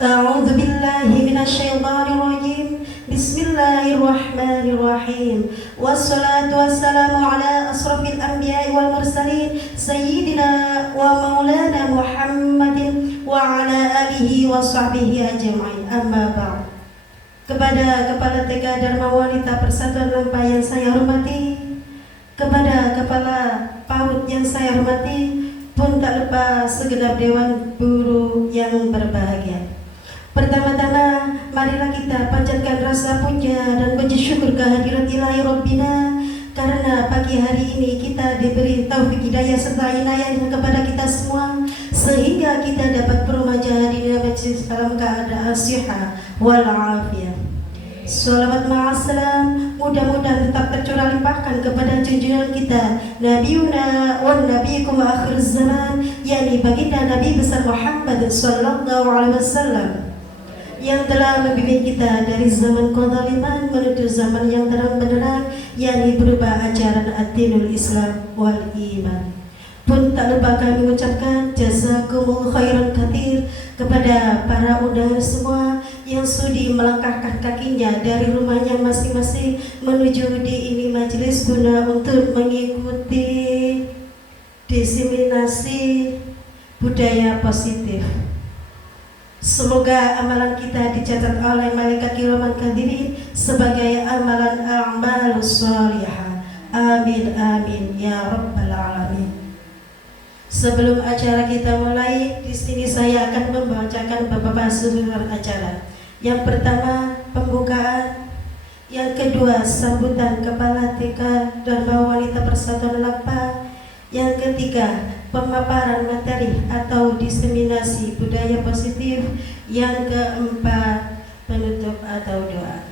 أعوذ بالله من الشيطان الرجيم. بسم الله الرحمن الرحيم. والصلاة والسلام على أشرف الأنبياء والمرسلين سيدنا ومولانا محمد وعلى آله وصحبه أجمعين. أما بعد. Kepada Kepala TK Dharma Wanita Persatuan Lempa yang saya hormati, kepada Kepala PAUD yang saya hormati, pun tak lupa segenap Dewan Guru yang berbahagia. Pertama-tama, marilah kita panjatkan rasa puja dan puji syukur kehadirat Ilahi Rabbina, karena pagi hari ini kita diberi taufik hidayah serta inayahnya kepada kita semua, sehingga kita dapat bermujahadah di majlis dalam keadaan siha wal afiyah. Salawat ma'assalam mudah-mudahan tetap tercurah limpahkan kepada junjungan kita Nabiuna wa nabiyikum akhir zaman, yakni baginda Nabi besar Muhammad sallallahu alaihi wasallam, yang telah membimbing kita dari zaman kezaliman menuju zaman yang terang benderang, yakni berupa ajaran ad-dinul Islam wal iman. Pun tak lupa kami mengucapkan jazakumul khairan katsir kepada para undangan semua yang sudi melangkahkan kakinya dari rumahnya masing-masing menuju di ini majelis guna untuk mengikuti diseminasi budaya positif. Semoga amalan kita dicatat oleh malaikat kiraman katibin sebagai amalan a'malus shalihah. Amin amin ya rabbal alamin. Sebelum acara kita mulai, di sini saya akan membacakan beberapa susunan acara. Yang pertama, pembukaan. Yang kedua, sambutan Kepala TK Dharma Wanita Persatuan Lempa. Yang ketiga, pemaparan materi atau diseminasi budaya positif. Yang keempat, penutup atau doa.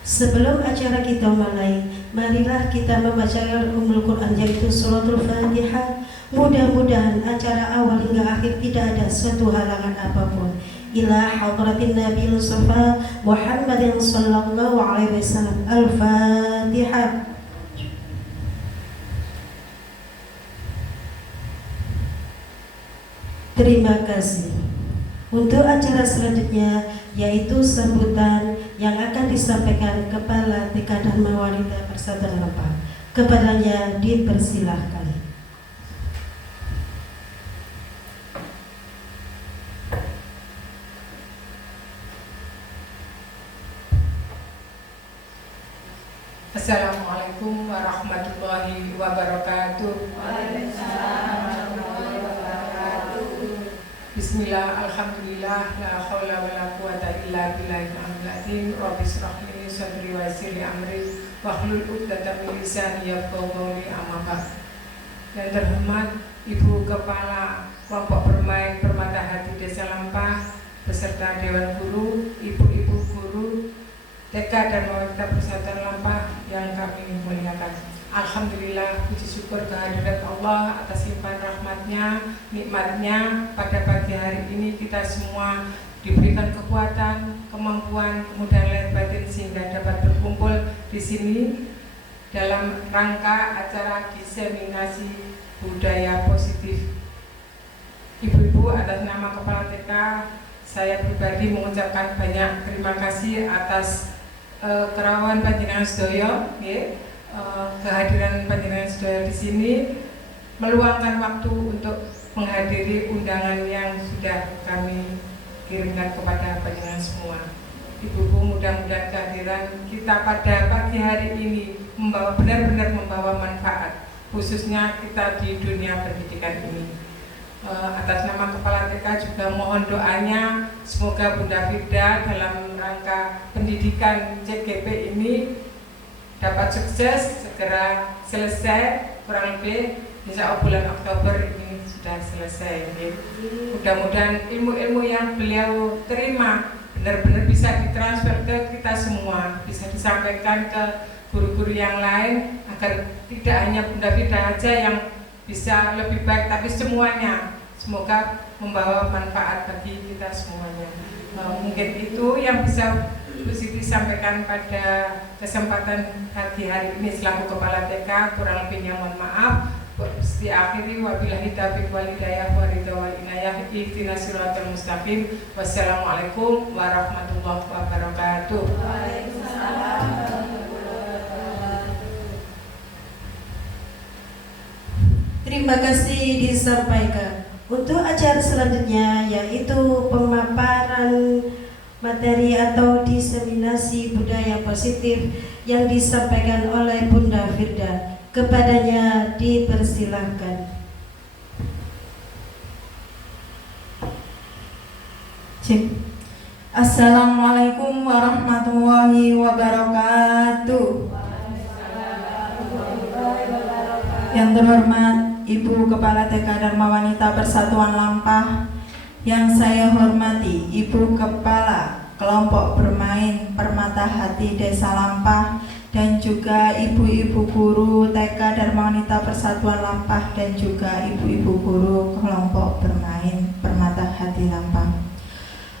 Sebelum acara kita mulai, marilah kita membaca Ummul Quran, yaitu suratul Fatihah. Mudah-mudahan acara awal hingga akhir tidak ada suatu halangan apapun. Ila hadratin Nabi Mustafa Muhammadin sallallahu alaihi wasallam. Al-Fatihah. Terima kasih. Untuk acara selanjutnya, yaitu sambutan yang akan disampaikan Kepala TK Dharma Wanita Persatuan Lempa. Kepadanya dipersilahkan. Assalamualaikum warahmatullahi wabarakatuh. Bismillah, alhamdulillah, la haula wa la quwata illa billahil aliyyil azim. Rabbi shrah li sadri wa yassir li amri wahlul 'uqdatam min lisani yafqahu qawli. Amma ba'd. Yang terhormat Ibu Kepala Kelompok Bermain Permata Hati Desa Lempa beserta Dewan Guru, Ibu-ibu guru TK Dharma Wanita Persatuan Lempa yang kami muliakan. Alhamdulillah, puji syukur kehadirat Allah atas limpahan rahmatnya, nikmatnya. Pada pagi hari ini kita semua diberikan kekuatan, kemampuan, kemudahan lahir batin sehingga dapat berkumpul di sini dalam rangka acara diseminasi budaya positif. Ibu-ibu, atas nama Kepala TK, saya pribadi mengucapkan banyak terima kasih atas kerawan panjenengan sedaya, kehadiran panjenengan sedaya di sini, meluangkan waktu untuk menghadiri undangan yang sudah kami kirimkan kepada panjenengan semua. Ibu-ibu, mudah-mudahan kehadiran kita pada pagi hari ini benar-benar membawa manfaat, khususnya kita di dunia pendidikan ini. Atas nama Kepala TK juga mohon doanya semoga Bunda Firda dalam rangka pendidikan CGP ini dapat sukses, segera selesai, kurang lebih insya Allah bulan Oktober ini sudah selesai. Mudah-mudahan ilmu-ilmu yang beliau terima benar-benar bisa ditransfer ke kita semua, bisa disampaikan ke guru-guru yang lain, agar tidak hanya Bunda Firda aja yang bisa lebih baik, tapi semuanya semoga membawa manfaat bagi kita semuanya. Mungkin itu yang bisa Bu Siti sampaikan pada kesempatan pagi hari ini selaku Kepala TK. Kurang lebihnya mohon maaf. Diakhiri wabillahi taufiq wal hidayah wa ridha wal inayah ihdinas siratal mustaqim. Wassalamualaikum warahmatullahi wabarakatuh. Waalaikumsalam. Terima kasih disampaikan. Untuk acara selanjutnya yaitu pemaparan materi atau diseminasi budaya positif yang disampaikan oleh Bunda Firda. Kepadanya dipersilahkan. Cek. Assalamualaikum warahmatullahi wabarakatuh. Yang terhormat Ibu Kepala TK Dharma Wanita Persatuan Lampah, yang saya hormati Ibu Kepala Kelompok Bermain Permata Hati Desa Lampah, dan juga ibu-ibu guru TK Dharma Wanita Persatuan Lampah, dan juga ibu-ibu guru Kelompok Bermain Permata Hati Lampah.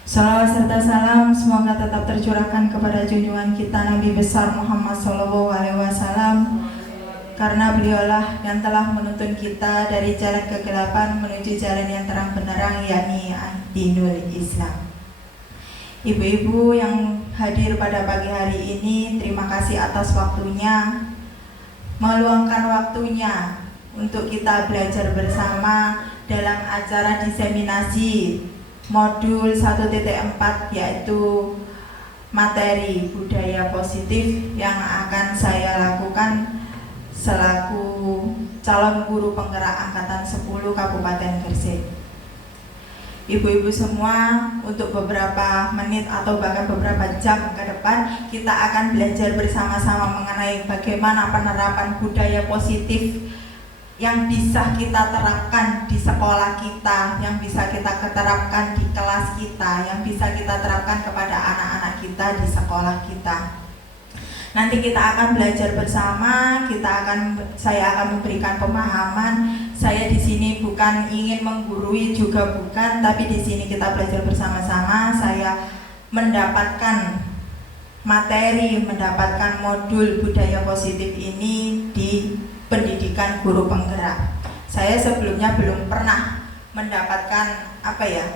Salawat serta salam semoga tetap tercurahkan kepada junjungan kita Nabi besar Muhammad SAW, karena beliaulah yang telah menuntun kita dari jalan kegelapan menuju jalan yang terang benderang, yakni dinul Islam. Ibu-ibu yang hadir pada pagi hari ini, terima kasih atas waktunya, meluangkan waktunya untuk kita belajar bersama dalam acara diseminasi modul 1.4, yaitu materi budaya positif yang akan saya lakukan selaku calon guru penggerak angkatan 10 Kabupaten Gresik. Ibu-ibu semua, untuk beberapa menit atau bahkan beberapa jam ke depan kita akan belajar bersama-sama mengenai bagaimana penerapan budaya positif yang bisa kita terapkan di sekolah kita, yang bisa kita terapkan di kelas kita, yang bisa kita terapkan kepada anak-anak kita di sekolah kita. Nanti kita akan belajar bersama, saya akan memberikan pemahaman. Saya di sini bukan ingin menggurui, juga bukan, tapi di sini kita belajar bersama-sama. Saya mendapatkan materi, mendapatkan modul budaya positif ini di pendidikan guru penggerak. Saya sebelumnya belum pernah mendapatkan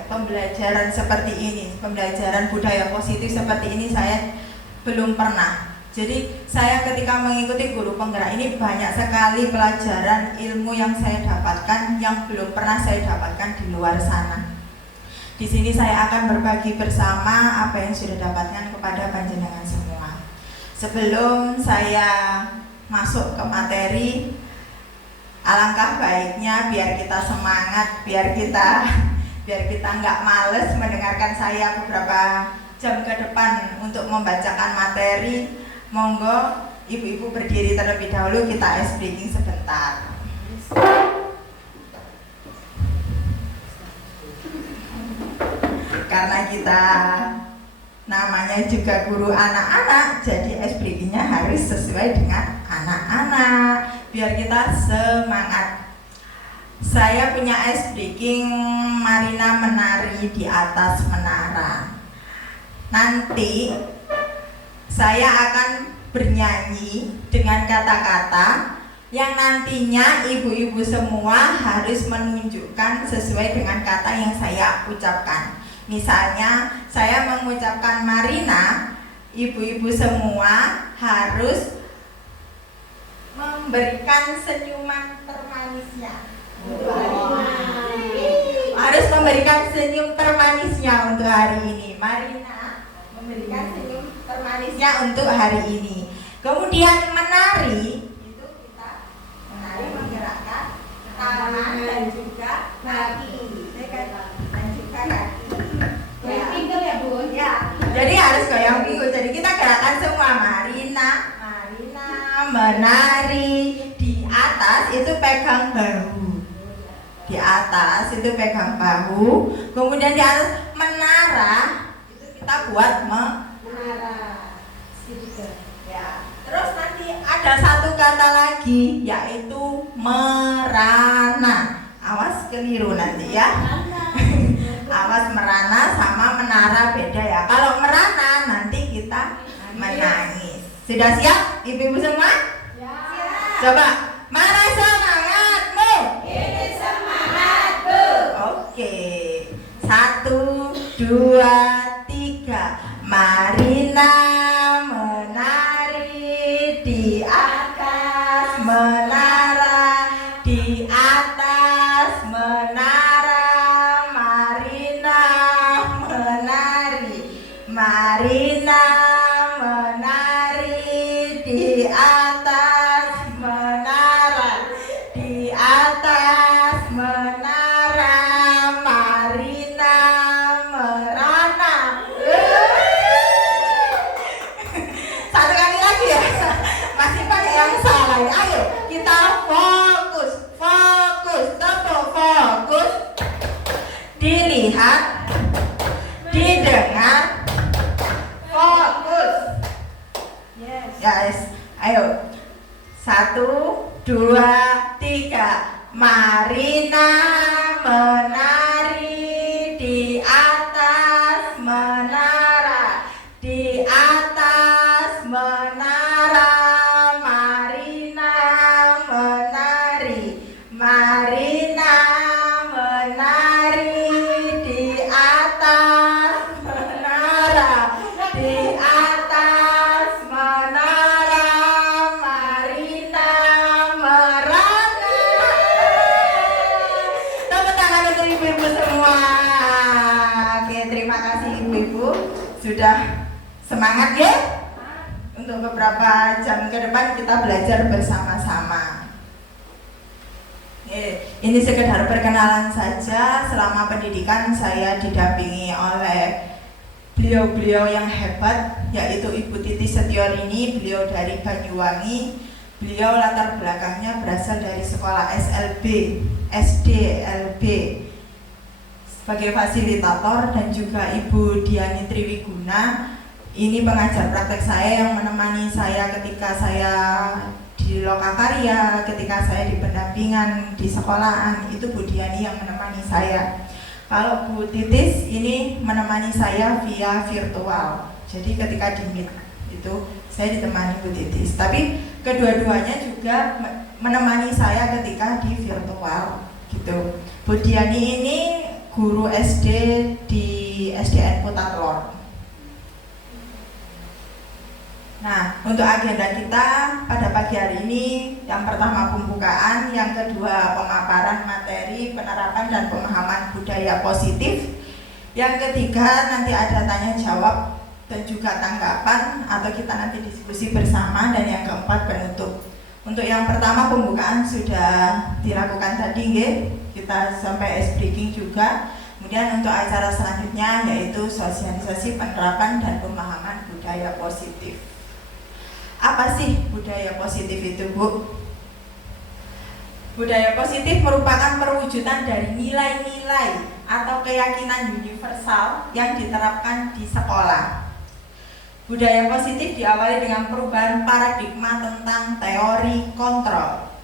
pembelajaran seperti ini, pembelajaran budaya positif seperti ini saya belum pernah. Jadi saya ketika mengikuti guru penggerak ini banyak sekali pelajaran ilmu yang saya dapatkan yang belum pernah saya dapatkan di luar sana. Di sini saya akan berbagi bersama apa yang sudah dapatkan kepada panjenengan semua. Sebelum saya masuk ke materi, alangkah baiknya biar kita semangat, biar kita nggak males mendengarkan saya beberapa jam ke depan untuk membacakan materi. Monggo ibu-ibu berdiri terlebih dahulu, kita ice breaking sebentar. Karena kita namanya juga guru anak-anak, jadi ice breakingnya harus sesuai dengan anak-anak biar kita semangat. Saya punya ice breaking Marina menari di atas menara. Nanti saya akan bernyanyi dengan kata-kata yang nantinya ibu-ibu semua harus menunjukkan sesuai dengan kata yang saya ucapkan. Misalnya saya mengucapkan Marina, ibu-ibu semua harus memberikan senyuman termanisnya. Harus memberikan senyum termanisnya untuk hari ini. Marina memberikan senyum termanisnya untuk hari ini. Kemudian menari, itu kita menari menggerakkan tangan dan juga kaki, dan juga kaki. Goyang pinggul ya Bun? Ya, jadi harus goyang pinggul. Jadi kita gerakan semua. Marina menari. Di atas itu pegang bahu. Di atas itu pegang bahu. Kemudian di atas menara, itu kita buat menara. Ya. Terus nanti ada satu kata lagi, yaitu merana. Awas keliru nanti ya. Awas, merana sama menara beda ya. Kalau merana nanti kita menangis. Sudah siap ibu-ibu semua? Ya. Coba, mana semangatmu? dua, tiga. Marina menari di atas menara, di atas menara. Marina menari, Marina menari di atas menara, di atas menara. Marina merana. Satu kali lagi ya, masih banyak yang salah ya. Ayo kita fokus, fokus, tepuk fokus. Dilihat, didengar, fokus. Yes, ayo. 1, 2, 3. Marina menari di atas menara, di atas menara. Marina menari, Marina menari di atas menara, di atas menara. Marina merana. Tepuk tangan untuk ibu-ibu semua. Oke, terima kasih ibu-ibu sudah semangat ya. Untuk beberapa jam ke depan kita belajar bersama-sama. Ini sekedar perkenalan saja. Selama pendidikan saya didampingi oleh beliau-beliau yang hebat, yaitu Ibu Titi Setiorini. Beliau dari Banyuwangi. Beliau latar belakangnya berasal dari sekolah SDLB sebagai fasilitator, dan juga Ibu Diani Triwiguna. Ini pengajar praktek saya yang menemani saya ketika saya di Lokakarya, ketika saya di pendampingan di sekolahan. Itu Bu Diani yang menemani saya. Kalau Bu Titis ini menemani saya via virtual. Jadi ketika di Meet itu saya ditemani Bu Titis. Tapi kedua-duanya juga menemani saya ketika di virtual gitu. Bu Diani ini guru SD di SDN Putatlor. Nah, untuk agenda kita pada pagi hari ini, yang pertama pembukaan, yang kedua pemaparan materi, penerapan dan pemahaman budaya positif, yang ketiga nanti ada tanya jawab dan juga tanggapan atau kita nanti diskusi bersama, dan yang keempat penutup. Untuk yang pertama pembukaan sudah dilakukan tadi, kita sampai ice breaking juga. Kemudian untuk acara selanjutnya yaitu sosialisasi penerapan dan pemahaman budaya positif. Apa sih budaya positif itu, Bu? Budaya positif merupakan perwujudan dari nilai-nilai atau keyakinan universal yang diterapkan di sekolah. Budaya positif diawali dengan perubahan paradigma tentang teori kontrol.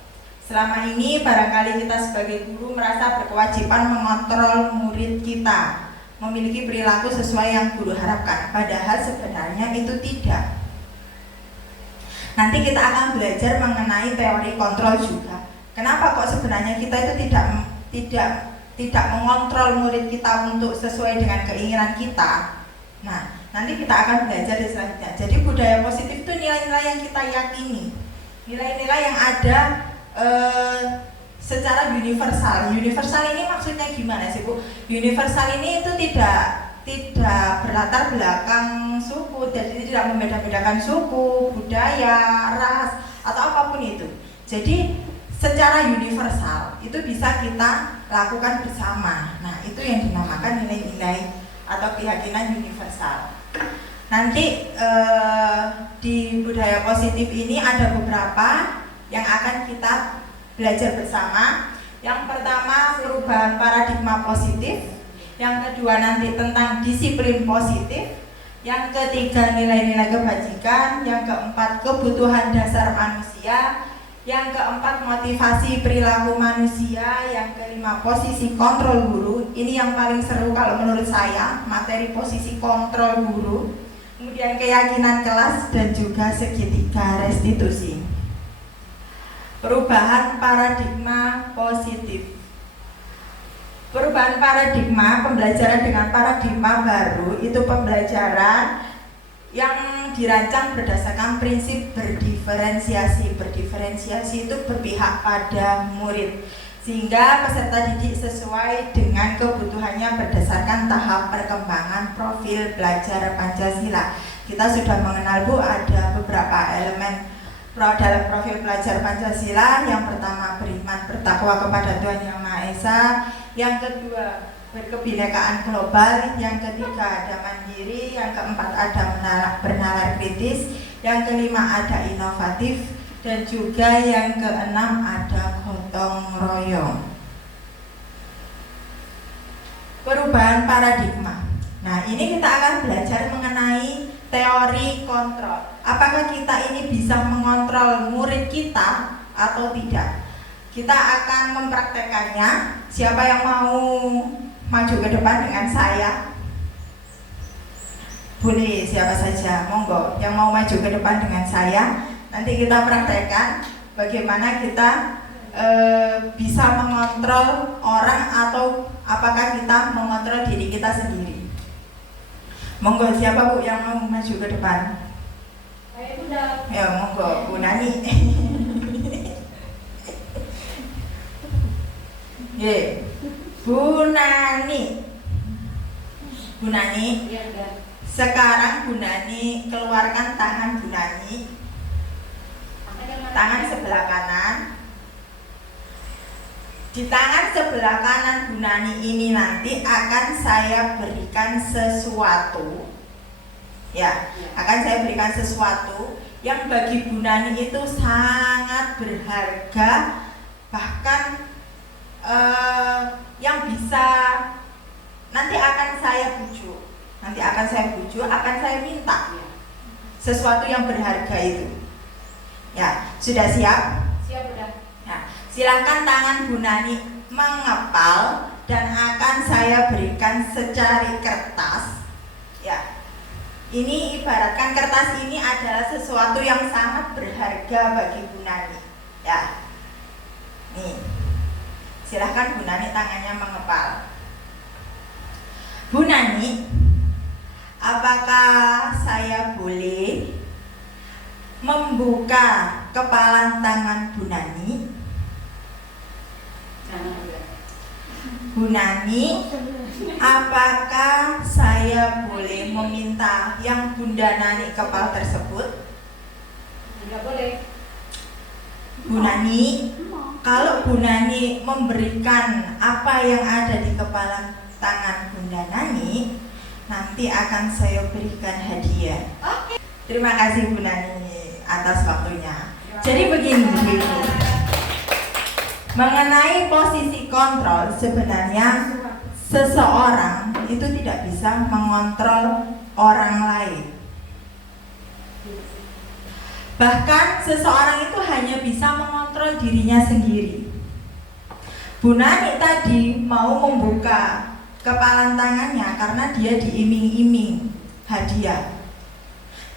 Selama ini barangkali kita sebagai guru merasa berkewajiban mengontrol murid kita, memiliki perilaku sesuai yang guru harapkan, padahal sebenarnya itu tidak. Nanti kita akan belajar mengenai teori kontrol juga. Kenapa kok sebenarnya kita itu tidak mengontrol murid kita untuk sesuai dengan keinginan kita. Nah, nanti kita akan belajar di selanjutnya. Jadi budaya positif itu nilai-nilai yang kita yakini, nilai-nilai yang ada secara universal. Universal ini maksudnya gimana sih, Bu? Universal ini itu tidak berlatar belakang suku, jadi tidak membeda-bedakan suku, budaya, ras, atau apapun itu. Jadi secara universal itu bisa kita lakukan bersama. Nah, itu yang dinamakan nilai-nilai atau keyakinan universal. Nanti di budaya positif ini ada beberapa yang akan kita belajar bersama. Yang pertama perubahan paradigma positif, yang kedua nanti tentang disiplin positif, yang ketiga nilai-nilai kebajikan, yang keempat kebutuhan dasar manusia, yang keempat motivasi perilaku manusia, yang kelima posisi kontrol guru. Ini yang paling seru kalau menurut saya, materi posisi kontrol guru. Kemudian keyakinan kelas dan juga segitiga restitusi. Perubahan paradigma positif. Perubahan paradigma, pembelajaran dengan paradigma baru itu pembelajaran yang dirancang berdasarkan prinsip berdiferensiasi. Berdiferensiasi itu berpihak pada murid, sehingga peserta didik sesuai dengan kebutuhannya berdasarkan tahap perkembangan profil belajar Pancasila. Kita sudah mengenal Bu, ada beberapa elemen dalam profil pelajar Pancasila. Yang pertama, beriman bertakwa kepada Tuhan Yang Maha Esa. Yang kedua, berkebinekaan global. Yang ketiga, ada mandiri. Yang keempat, ada bernalar kritis. Yang kelima, ada inovatif. Dan juga yang keenam, ada gotong royong. Perubahan paradigma. Nah, ini kita akan belajar mengenai teori kontrol. Apakah kita ini bisa mengontrol murid kita atau tidak? Kita akan mempraktekannya. Siapa yang mau maju ke depan dengan saya? Boleh siapa saja, monggo. Yang mau maju ke depan dengan saya. Nanti kita praktekkan bagaimana kita bisa mengontrol orang atau apakah kita mengontrol diri kita sendiri. Monggo, siapa Bu yang mau maju ke depan? Saya udah. Ya, monggo, Bu Nani. Ye, Bu Nani. Bu Nani. Iya udah. Sekarang Bu Nani keluarkan tangan Bu Nani. Tangan sebelah kanan. Di tangan sebelah kanan Bu Nani ini nanti akan saya berikan sesuatu. Ya, akan saya berikan sesuatu yang bagi Bu Nani itu sangat berharga, bahkan yang bisa nanti akan saya bujuk, akan saya minta sesuatu yang berharga itu. Ya, sudah siap? Siap udah. Nah, silakan tangan Bu Nani mengepal dan akan saya berikan secari kertas. Ya, ini ibaratkan kertas ini adalah sesuatu yang sangat berharga bagi Bu Nani. Ya, nih, silahkan Bu Nani tangannya mengepal. Bu Nani, apakah saya boleh membuka kepalan tangan Bu Nani? Bu Nani, apakah saya boleh meminta yang Bunda Nani kepal tersebut? Tidak boleh. Bu Nani, kalau Bu Nani memberikan apa yang ada di kepala tangan Bunda Nani, nanti akan saya berikan hadiah. Terima kasih Bu Nani atas waktunya. Jadi begini Bu, mengenai posisi kontrol, sebenarnya seseorang itu tidak bisa mengontrol orang lain. Bahkan seseorang itu hanya bisa mengontrol dirinya sendiri. Bu Nani tadi mau membuka kepalan tangannya karena dia diiming-iming hadiah.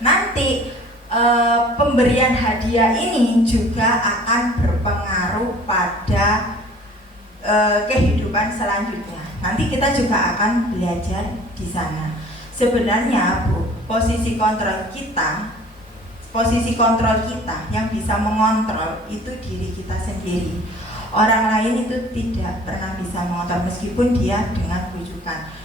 Nanti pemberian hadiah ini juga akan berpengaruh pada kehidupan selanjutnya. Nanti kita juga akan belajar di sana. Sebenarnya Bu, posisi kontrol kita yang bisa mengontrol itu diri kita sendiri. Orang lain itu tidak pernah bisa mengontrol meskipun dia dengan bujukan.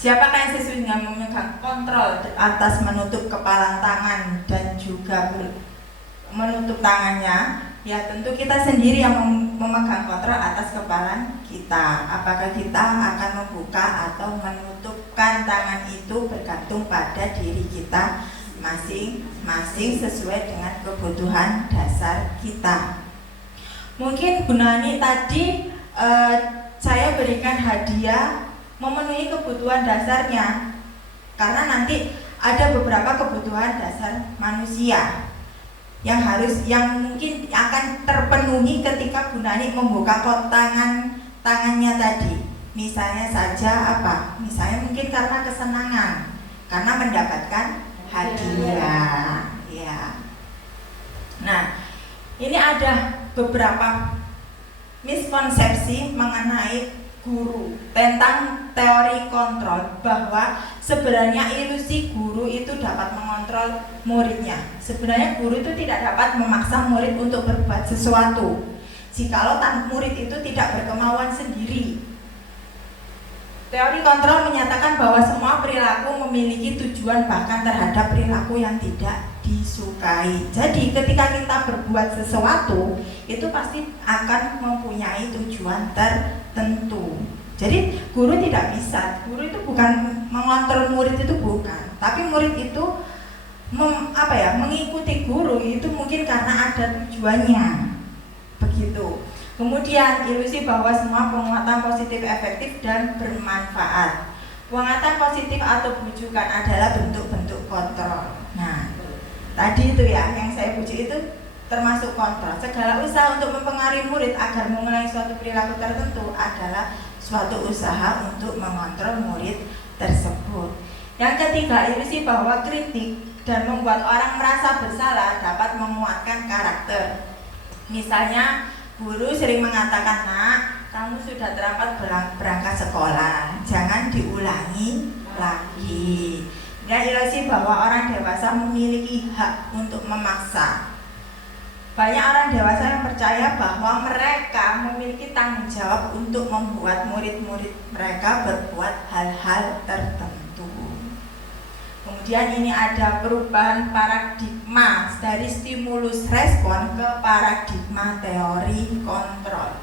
Siapakah yang sesungguhnya memegang kontrol atas menutup kepalan tangan dan juga menutup tangannya? Ya, tentu kita sendiri yang memegang kontrol atas kepalan kita. Apakah kita akan membuka atau menutupkan tangan itu bergantung pada diri kita masing-masing sesuai dengan kebutuhan dasar kita. Mungkin Bu Nani tadi saya berikan hadiah memenuhi kebutuhan dasarnya, karena nanti ada beberapa kebutuhan dasar manusia yang mungkin akan terpenuhi ketika Bu Nani membuka tangannya tadi. Misalnya saja apa? Misalnya mungkin karena kesenangan, karena mendapatkan hadiah. Ya. Nah, ini ada beberapa miskonsepsi mengenai guru tentang teori kontrol, bahwa sebenarnya ilusi guru itu dapat mengontrol muridnya. Sebenarnya guru itu tidak dapat memaksa murid untuk berbuat sesuatu jikalau murid itu tidak berkemauan sendiri. Teori kontrol menyatakan bahwa semua perilaku memiliki tujuan, bahkan terhadap perilaku yang tidak disukai. Jadi ketika kita berbuat sesuatu itu pasti akan mempunyai tujuan tertentu. Jadi guru tidak bisa, guru itu bukan mengontrol murid, itu bukan, tapi murid itu mengikuti guru itu mungkin karena ada tujuannya, begitu. Kemudian ilusi bahwa semua penguatan positif efektif dan bermanfaat. Penguatan positif atau bujukan adalah bentuk-bentuk kontrol. Nah, tadi itu ya yang saya puji itu termasuk kontrol. Segala usaha untuk mempengaruhi murid agar mengulangi suatu perilaku tertentu adalah suatu usaha untuk mengontrol murid tersebut. Yang ketiga, ilusi bahwa kritik dan membuat orang merasa bersalah dapat menguatkan karakter. Misalnya guru sering mengatakan, "Nak, kamu sudah terlambat berangkat sekolah, jangan diulangi lagi." Dan ilusi bahwa orang dewasa memiliki hak untuk memaksa. Banyak orang dewasa yang percaya bahwa mereka memiliki tanggung jawab untuk membuat murid-murid mereka berbuat hal-hal tertentu. Kemudian ini ada perubahan paradigma dari stimulus respon ke paradigma teori kontrol.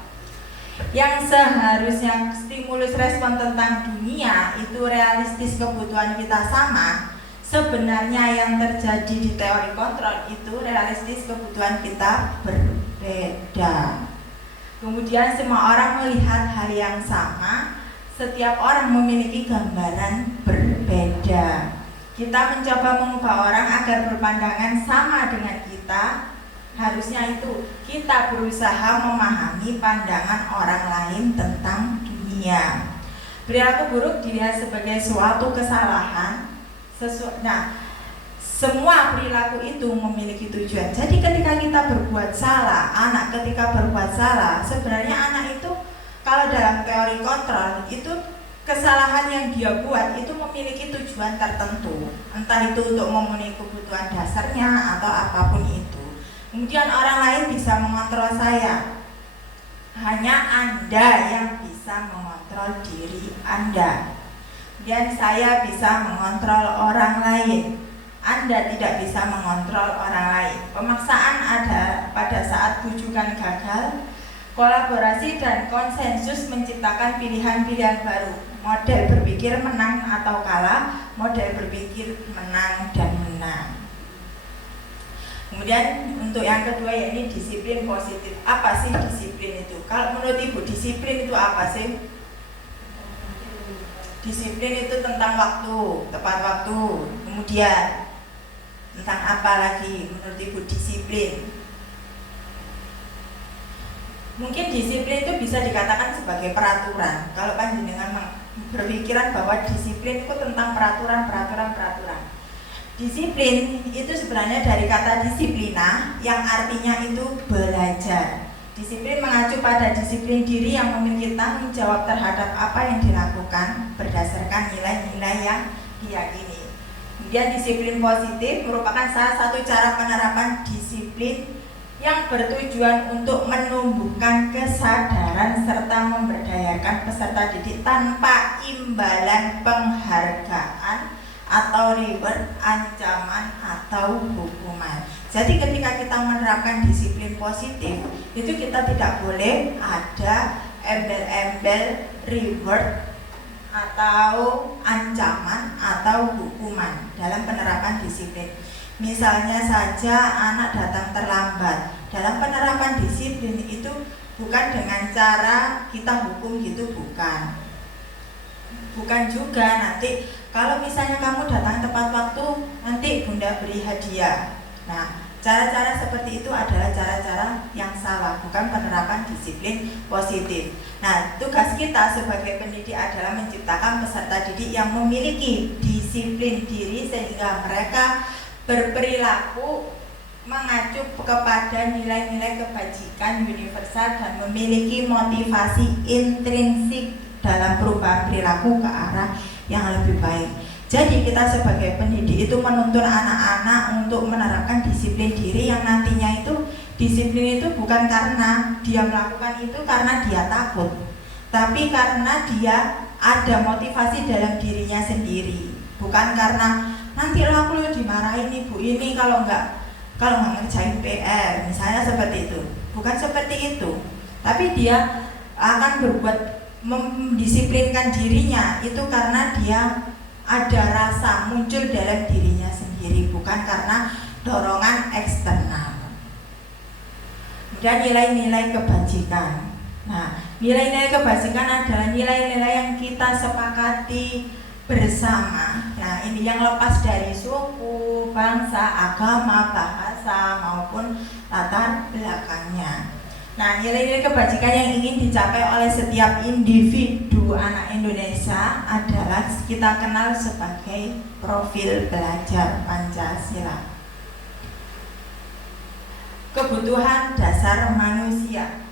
Yang seharusnya stimulus respon tentang dunia itu realistis, kebutuhan kita sama, sebenarnya yang terjadi di teori kontrol itu realistis, kebutuhan kita berbeda. Kemudian semua orang melihat hal yang sama, setiap orang memiliki gambaran berbeda. Kita mencoba mengubah orang agar berpandangan sama dengan kita. Harusnya itu kita berusaha memahami pandangan orang lain tentang dunia. Perilaku buruk dilihat sebagai suatu kesalahan. Semua perilaku itu memiliki tujuan. Jadi ketika kita berbuat salah, anak ketika berbuat salah, sebenarnya anak itu kalau dalam teori kontrol itu kesalahan yang dia buat itu memiliki tujuan tertentu, entah itu untuk memenuhi kebutuhan dasarnya atau apapun itu. Kemudian orang lain bisa mengontrol saya, hanya Anda yang bisa mengontrol diri Anda. Dan saya bisa mengontrol orang lain, Anda tidak bisa mengontrol orang lain. Pemaksaan ada pada saat bujukan gagal. Kolaborasi dan konsensus menciptakan pilihan-pilihan baru. Model berpikir menang atau kalah, model berpikir menang dan menang. Kemudian untuk yang kedua yakni disiplin positif. Apa sih disiplin itu? Kalau menurut Ibu, disiplin itu apa sih? Disiplin itu tentang waktu, tepat waktu. Kemudian tentang apa lagi menurut Ibu disiplin? Mungkin disiplin itu bisa dikatakan sebagai peraturan. Kalau panjenengan berpikiran bahwa disiplin itu tentang peraturan. Disiplin itu sebenarnya dari kata disiplina yang artinya itu belajar. Disiplin mengacu pada disiplin diri yang memiliki tanggung jawab terhadap apa yang dilakukan berdasarkan nilai-nilai yang diyakini. Kemudian disiplin positif merupakan salah satu cara penerapan disiplin yang bertujuan untuk menumbuhkan kesadaran serta memberdayakan peserta didik tanpa imbalan penghargaan atau reward, ancaman atau hukuman. Jadi ketika kita menerapkan disiplin positif, itu kita tidak boleh ada embel-embel reward atau ancaman atau hukuman dalam penerapan disiplin. Misalnya saja anak datang terlambat, dalam penerapan disiplin itu bukan dengan cara kita hukum gitu, bukan juga nanti kalau misalnya kamu datang tepat waktu nanti bunda beri hadiah. Nah, cara-cara seperti itu adalah cara-cara yang salah, bukan penerapan disiplin positif. Nah, tugas kita sebagai pendidik adalah menciptakan peserta didik yang memiliki disiplin diri sehingga mereka berperilaku mengacu kepada nilai-nilai kebajikan universal dan memiliki motivasi intrinsik dalam perubahan perilaku ke arah yang lebih baik. Jadi kita sebagai pendidik itu menuntun anak-anak untuk menerapkan disiplin diri yang nantinya itu disiplin itu bukan karena dia melakukan itu karena dia takut, tapi karena dia ada motivasi dalam dirinya sendiri, bukan karena nanti aku dimarahin ibu ini kalau nggak ngerjain PR misalnya seperti itu, bukan seperti itu, tapi dia akan berbuat mendisiplinkan dirinya itu karena dia ada rasa muncul dalam dirinya sendiri, bukan karena dorongan eksternal. Dan nilai-nilai kebajikan. Nah, nilai-nilai kebajikan adalah nilai-nilai yang kita sepakati bersama. Nah, ini yang lepas dari suku, bangsa, agama, bahasa maupun latar belakangnya. Nah, nilai-nilai kebajikan yang ingin dicapai oleh setiap individu anak Indonesia adalah kita kenal sebagai profil belajar Pancasila. Kebutuhan dasar manusia.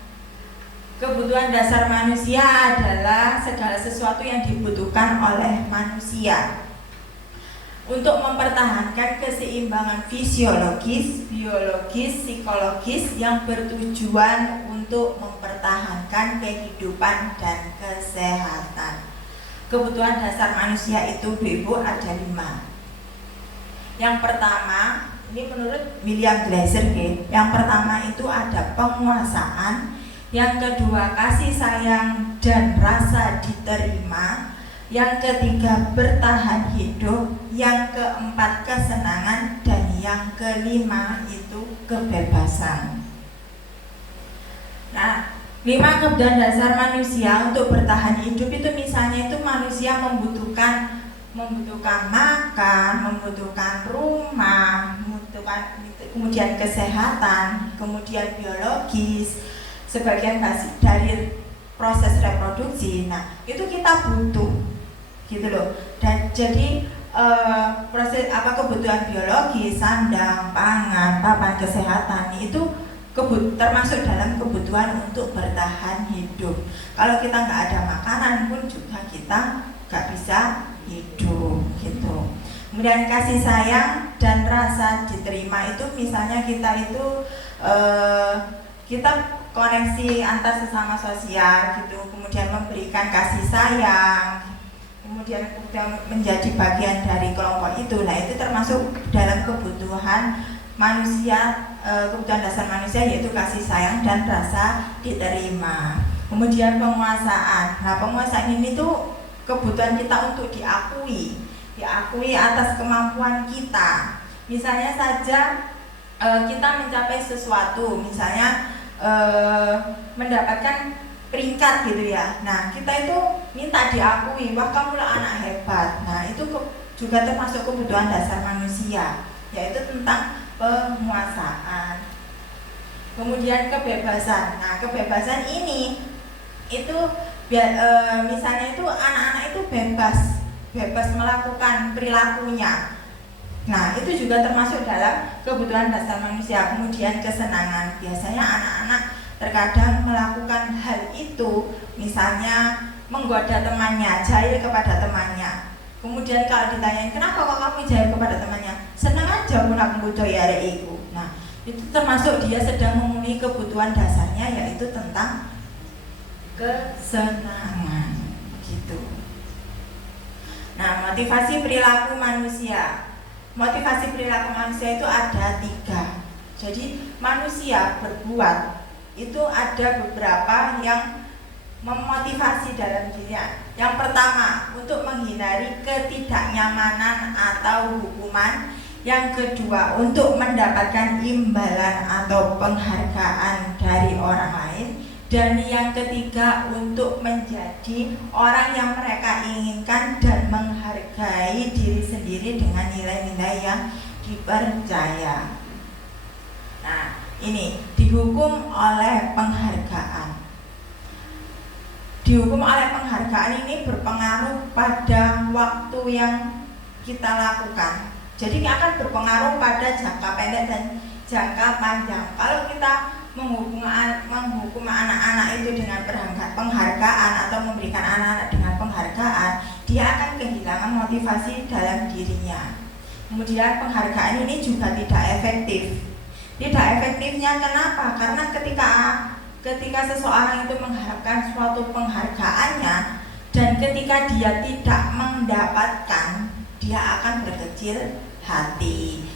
Kebutuhan dasar manusia adalah segala sesuatu yang dibutuhkan oleh manusia untuk mempertahankan keseimbangan fisiologis, biologis, psikologis yang bertujuan untuk mempertahankan kehidupan dan kesehatan. Kebutuhan dasar manusia itu Ibu ada 5. Yang pertama, ini menurut William Glasser, yang pertama itu ada penguasaan, yang kedua kasih sayang dan rasa diterima, yang ketiga bertahan hidup, yang keempat kesenangan, dan yang kelima itu kebebasan. Nah, 5 kebutuhan dasar manusia untuk bertahan hidup itu misalnya itu manusia membutuhkan makan, membutuhkan rumah, kemudian kesehatan, kemudian biologis, sebagian dari proses reproduksi. Nah, itu kita butuh, gitu loh. Dan jadi proses kebutuhan biologis, sandang, pangan, papan kesehatan itu termasuk dalam kebutuhan untuk bertahan hidup. Kalau kita nggak ada makanan pun juga kita nggak bisa hidup, gitu. Kemudian kasih sayang dan rasa diterima itu misalnya kita koneksi antar sesama sosial gitu, kemudian memberikan kasih sayang, kemudian menjadi bagian dari kelompok itu. Nah, itu termasuk dalam kebutuhan manusia, kebutuhan dasar manusia, yaitu kasih sayang dan rasa diterima. Kemudian penguasaan. Nah, penguasaan ini tuh kebutuhan kita untuk diakui atas kemampuan kita. Misalnya saja kita mencapai sesuatu, misalnya mendapatkan peringkat gitu ya. Nah, kita itu minta diakui, wah kamulah anak hebat. Nah, itu juga termasuk kebutuhan dasar manusia, yaitu tentang penguasaan. Kemudian kebebasan. Nah, kebebasan ini itu misalnya itu anak-anak itu bebas melakukan perilakunya. Nah, itu juga termasuk dalam kebutuhan dasar manusia. Kemudian kesenangan. Biasanya anak-anak terkadang melakukan hal itu, misalnya menggoda temannya, jahil kepada temannya. Kemudian kalau ditanyain, kenapa kok kamu jahil kepada temannya? Senang aja pun aku ya iku. Nah, itu termasuk dia sedang memenuhi kebutuhan dasarnya, yaitu tentang kesenangan, gitu. Nah, motivasi perilaku manusia. Motivasi perilaku manusia itu ada 3. Jadi manusia berbuat itu ada beberapa yang memotivasi dalam dirinya. Yang pertama, untuk menghindari ketidaknyamanan atau hukuman. Yang kedua, untuk mendapatkan imbalan atau penghargaan dari orang lain. Dan yang ketiga, untuk menjadi orang yang mereka inginkan dan menghargai diri sendiri dengan nilai-nilai yang dipercaya. Nah, ini dihukum oleh penghargaan. Dihukum oleh penghargaan ini berpengaruh pada waktu yang kita lakukan. Jadi akan berpengaruh pada jangka pendek dan jangka panjang. Kalau kita menghukum anak-anak itu dengan penghargaan atau memberikan anak-anak dengan penghargaan, dia akan kehilangan motivasi dalam dirinya. Kemudian penghargaan ini juga tidak efektif. Tidak efektifnya kenapa? Karena ketika seseorang itu mengharapkan suatu penghargaannya dan ketika dia tidak mendapatkan, dia akan berkecil hati.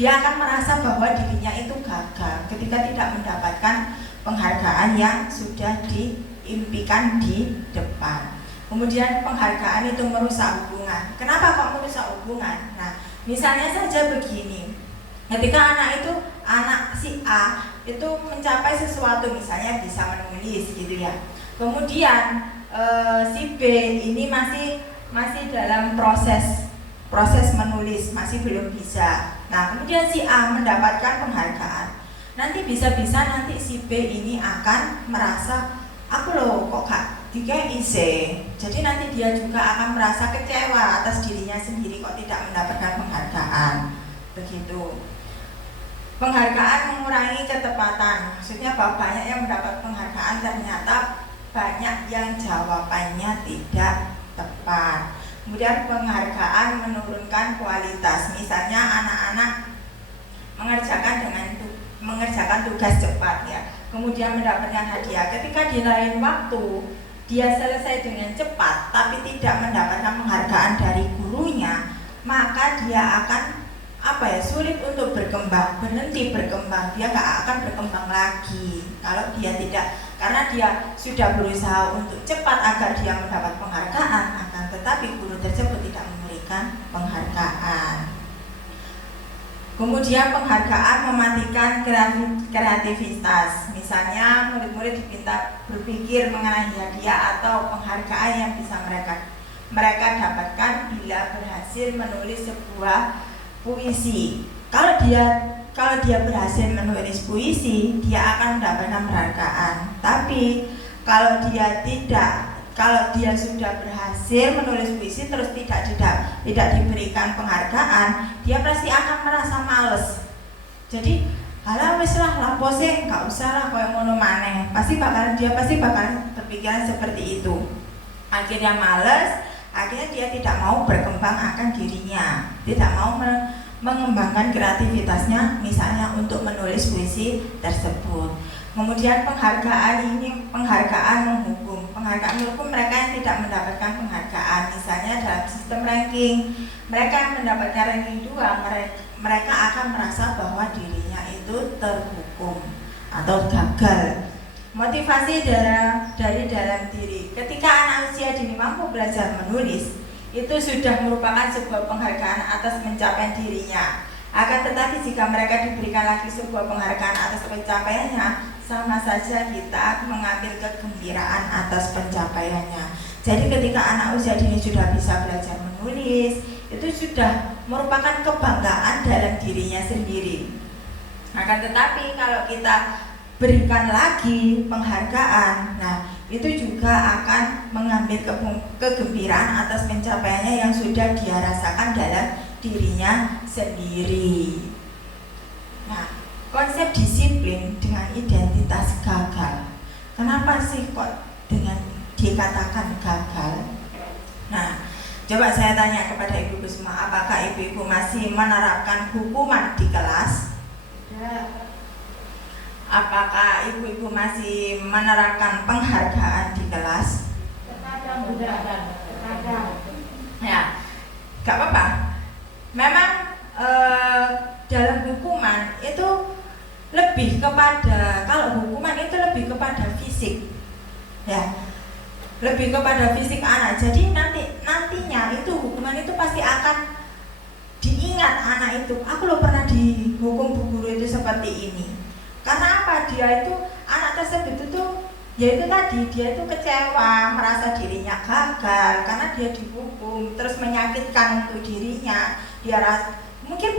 Dia akan merasa bahwa dirinya itu gagal ketika tidak mendapatkan penghargaan yang sudah diimpikan di depan. Kemudian penghargaan itu merusak hubungan. Kenapa kok merusak hubungan? Nah, misalnya saja begini. Ketika anak si A itu mencapai sesuatu, misalnya bisa menulis gitu ya. Kemudian si B ini masih dalam proses menulis, masih belum bisa. Nah, kemudian si A mendapatkan penghargaan. Nanti bisa-bisa nanti si B ini akan merasa, aku loh kok gak dikei ise. Jadi nanti dia juga akan merasa kecewa atas dirinya sendiri kok tidak mendapatkan penghargaan. Begitu. Penghargaan mengurangi ketepatan. Maksudnya bahwa banyak yang mendapat penghargaan ternyata banyak yang jawabannya tidak tepat. Kemudian penghargaan menurunkan kualitas. Misalnya anak-anak mengerjakan tugas cepat ya. Kemudian mendapatkan hadiah. Ketika di lain waktu dia selesai dengan cepat tapi tidak mendapatkan penghargaan dari gurunya, maka dia akan sulit untuk berkembang, berhenti berkembang, dia gak akan berkembang lagi kalau dia tidak, karena dia sudah berusaha untuk cepat agar dia mendapat penghargaan, akan tetapi guru tersebut tidak memberikan penghargaan. Kemudian penghargaan mematikan kreativitas. Misalnya murid-murid diminta berpikir mengenai hadiah atau penghargaan yang bisa mereka dapatkan bila berhasil menulis sebuah puisi. Kalau dia berhasil menulis puisi, dia akan mendapatkan penghargaan. Tapi kalau dia sudah berhasil menulis puisi terus tidak diberikan penghargaan, dia pasti akan merasa males. Jadi, halah wis lah lapo sih, enggak usah lah koyo ngono maneh. Dia pasti bakalan berpikiran seperti itu. Akhirnya males. Akhirnya dia tidak mau berkembang akan dirinya, tidak mau mengembangkan kreativitasnya, misalnya untuk menulis puisi tersebut. Kemudian penghargaan menghukum. Penghargaan menghukum mereka yang tidak mendapatkan penghargaan, misalnya dalam sistem ranking. Mereka yang mendapatkan ranking 2, mereka akan merasa bahwa dirinya itu terhukum atau gagal. Motivasi dari dalam diri. Ketika anak usia dini mampu belajar menulis, itu sudah merupakan sebuah penghargaan atas pencapaian dirinya. Akan tetapi jika mereka diberikan lagi sebuah penghargaan atas pencapaiannya, sama saja kita mengambil kegembiraan atas pencapaiannya. Jadi ketika anak usia dini sudah bisa belajar menulis, itu sudah merupakan kebanggaan dalam dirinya sendiri. Akan tetapi kalau kita berikan lagi penghargaan, nah itu juga akan mengambil kegembiraan atas pencapaiannya yang sudah dia rasakan dalam dirinya sendiri. Nah, konsep disiplin dengan identitas gagal. Kenapa sih kok dengan dikatakan gagal? Nah, coba saya tanya kepada ibu-ibu semua, apakah ibu-ibu masih menerapkan hukuman di kelas? Ya. Apakah ibu-ibu masih menerapkan penghargaan di kelas? Terkadang. Ya, gak apa-apa. Memang dalam hukuman itu lebih kepada, kalau hukuman itu lebih kepada fisik, ya, lebih kepada fisik anak. Jadi nantinya itu hukuman itu pasti akan diingat anak itu. Aku loh pernah dihukum bu guru itu seperti ini. Karena apa? Dia itu, anak tersebut itu ya itu tadi, dia itu kecewa, merasa dirinya gagal karena dia dihukum, terus menyakitkan untuk dirinya. Dia mungkin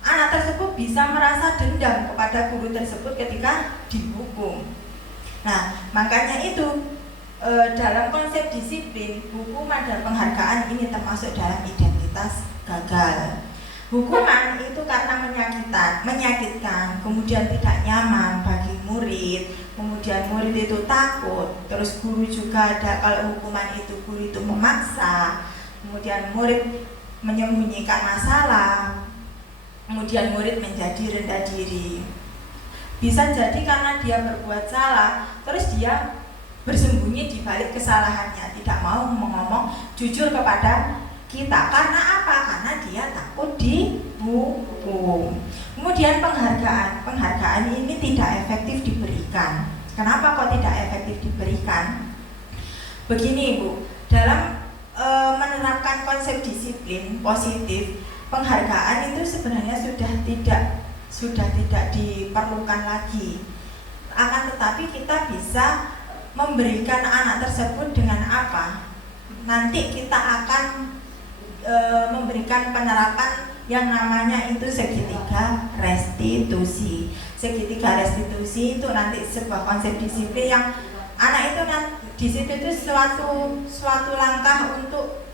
anak tersebut bisa merasa dendam kepada guru tersebut ketika dihukum. Nah, makanya itu dalam konsep disiplin, hukuman dan penghargaan ini termasuk dalam identitas gagal. Hukuman itu karena menyakitkan, kemudian tidak nyaman bagi murid, kemudian murid itu takut, terus guru juga ada. Kalau hukuman itu guru itu memaksa, kemudian murid menyembunyikan masalah, kemudian murid menjadi rendah diri. Bisa jadi karena dia berbuat salah, terus dia bersembunyi di balik kesalahannya, tidak mau ngomong jujur kepada kita. Karena apa? Karena dia takut dihukum. Kemudian penghargaan ini tidak efektif diberikan. Kenapa kok tidak efektif diberikan? Begini Ibu, dalam menerapkan konsep disiplin positif, penghargaan itu sebenarnya sudah tidak diperlukan lagi. Akan tetapi kita bisa memberikan anak tersebut dengan apa? Nanti kita akan memberikan penerapan yang namanya itu segitiga restitusi. Segitiga restitusi itu nanti sebuah konsep disiplin yang anak itu di situ itu suatu langkah untuk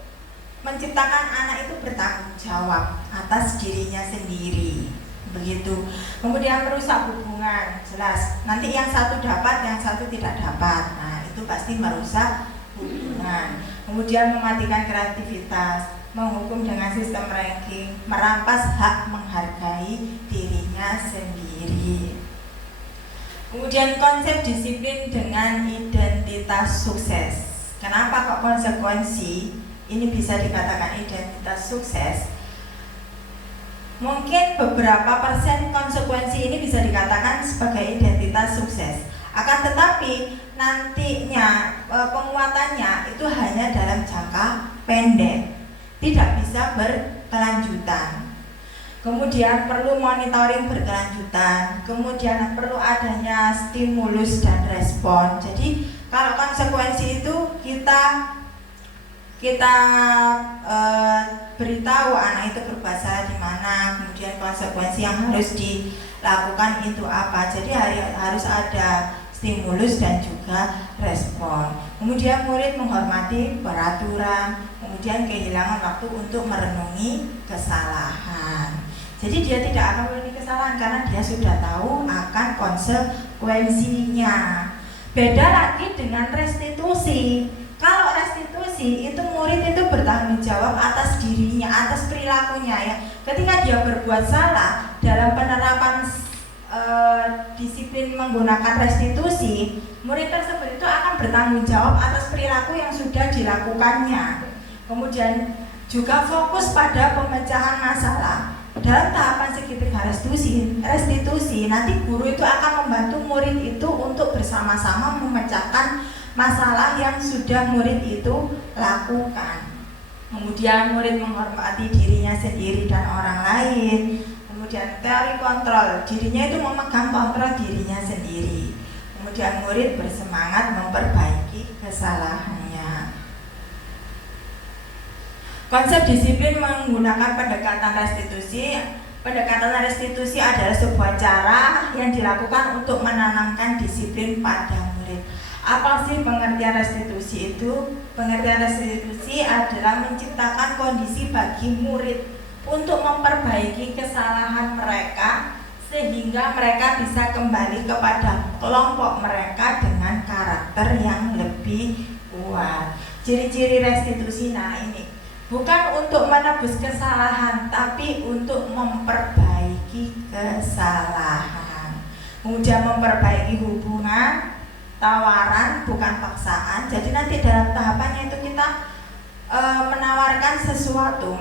menciptakan anak itu bertanggung jawab atas dirinya sendiri, begitu. Kemudian merusak hubungan, jelas. Nanti yang satu dapat, yang satu tidak dapat. Nah, itu pasti merusak hubungan. Kemudian mematikan kreativitas, menghukum dengan sistem ranking, merampas hak menghargai dirinya sendiri. Kemudian konsep disiplin dengan identitas sukses. Kenapa kok konsekuensi ini bisa dikatakan identitas sukses? Mungkin beberapa persen konsekuensi ini bisa dikatakan sebagai identitas sukses. Akan tetapi nantinya penguatannya itu hanya dalam jangka pendek, tidak bisa berkelanjutan. Kemudian perlu monitoring berkelanjutan, kemudian perlu adanya stimulus dan respon. Jadi kalau konsekuensi itu kita beritahu anak itu berbuat salah di mana, kemudian konsekuensi yang harus dilakukan itu apa. Jadi harus ada stimulus dan juga respon. Kemudian murid menghormati peraturan, kemudian kehilangan waktu untuk merenungi kesalahan. Jadi dia tidak akan merenungi kesalahan karena dia sudah tahu akan konsekuensinya. Beda lagi dengan restitusi. Kalau restitusi itu murid itu bertanggung jawab atas dirinya, atas perilakunya ya. Ketika dia berbuat salah dalam penerapan disiplin menggunakan restitusi, murid tersebut itu akan bertanggung jawab atas perilaku yang sudah dilakukannya. Kemudian juga fokus pada pemecahan masalah. Dalam tahapan segitiga restitusi, nanti guru itu akan membantu murid itu untuk bersama-sama memecahkan masalah yang sudah murid itu lakukan. Kemudian murid menghormati dirinya sendiri dan orang lain. Kemudian teori kontrol, dirinya itu memegang kontrol dirinya sendiri. Kemudian murid bersemangat memperbaiki kesalahannya. Konsep disiplin menggunakan pendekatan restitusi. Pendekatan restitusi adalah sebuah cara yang dilakukan untuk menanamkan disiplin pada murid. Apa sih pengertian restitusi itu? Pengertian restitusi adalah menciptakan kondisi bagi murid untuk memperbaiki kesalahan mereka sehingga mereka bisa kembali kepada kelompok mereka dengan karakter yang lebih kuat. Ciri-ciri restitusi, nah ini bukan untuk menebus kesalahan, tapi untuk memperbaiki kesalahan. Kemudian memperbaiki hubungan, tawaran bukan paksaan. Jadi nanti dalam tahapannya itu kita menawarkan sesuatu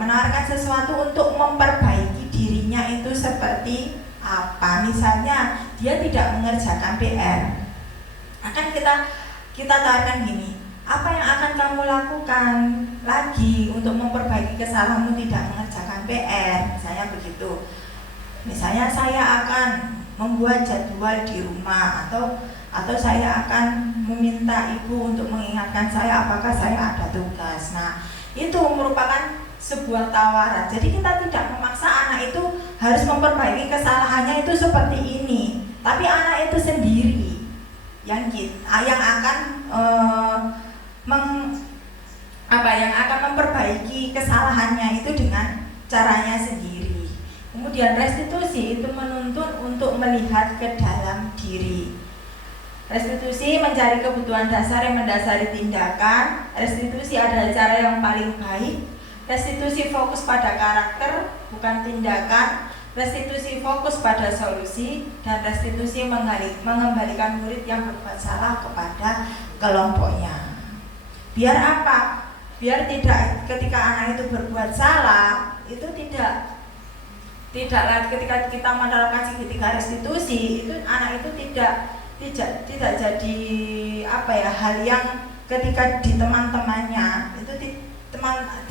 untuk memperbaiki dirinya itu seperti apa. Misalnya dia tidak mengerjakan PR, akan kita tawarkan gini, apa yang akan kamu lakukan lagi untuk memperbaiki kesalahanmu tidak mengerjakan PR, misalnya begitu. Misalnya saya akan membuat jadwal di rumah, atau saya akan meminta ibu untuk mengingatkan saya apakah saya ada tugas. Nah, itu merupakan sebuah tawaran. Jadi kita tidak memaksa anak itu harus memperbaiki kesalahannya itu seperti ini, tapi anak itu sendiri yang akan memperbaiki kesalahannya itu dengan caranya sendiri. Kemudian restitusi itu menuntun untuk melihat ke dalam diri. Restitusi mencari kebutuhan dasar yang mendasari tindakan. Restitusi adalah cara yang paling baik. Restitusi fokus pada karakter, bukan tindakan. Restitusi fokus pada solusi. Dan restitusi mengembalikan murid yang berbuat salah kepada kelompoknya. Biar apa? Biar tidak ketika anak itu berbuat salah, itu tidak lagi ketika kita menerapkan segitiga restitusi, itu anak itu tidak jadi hal yang ketika di teman-temannya itu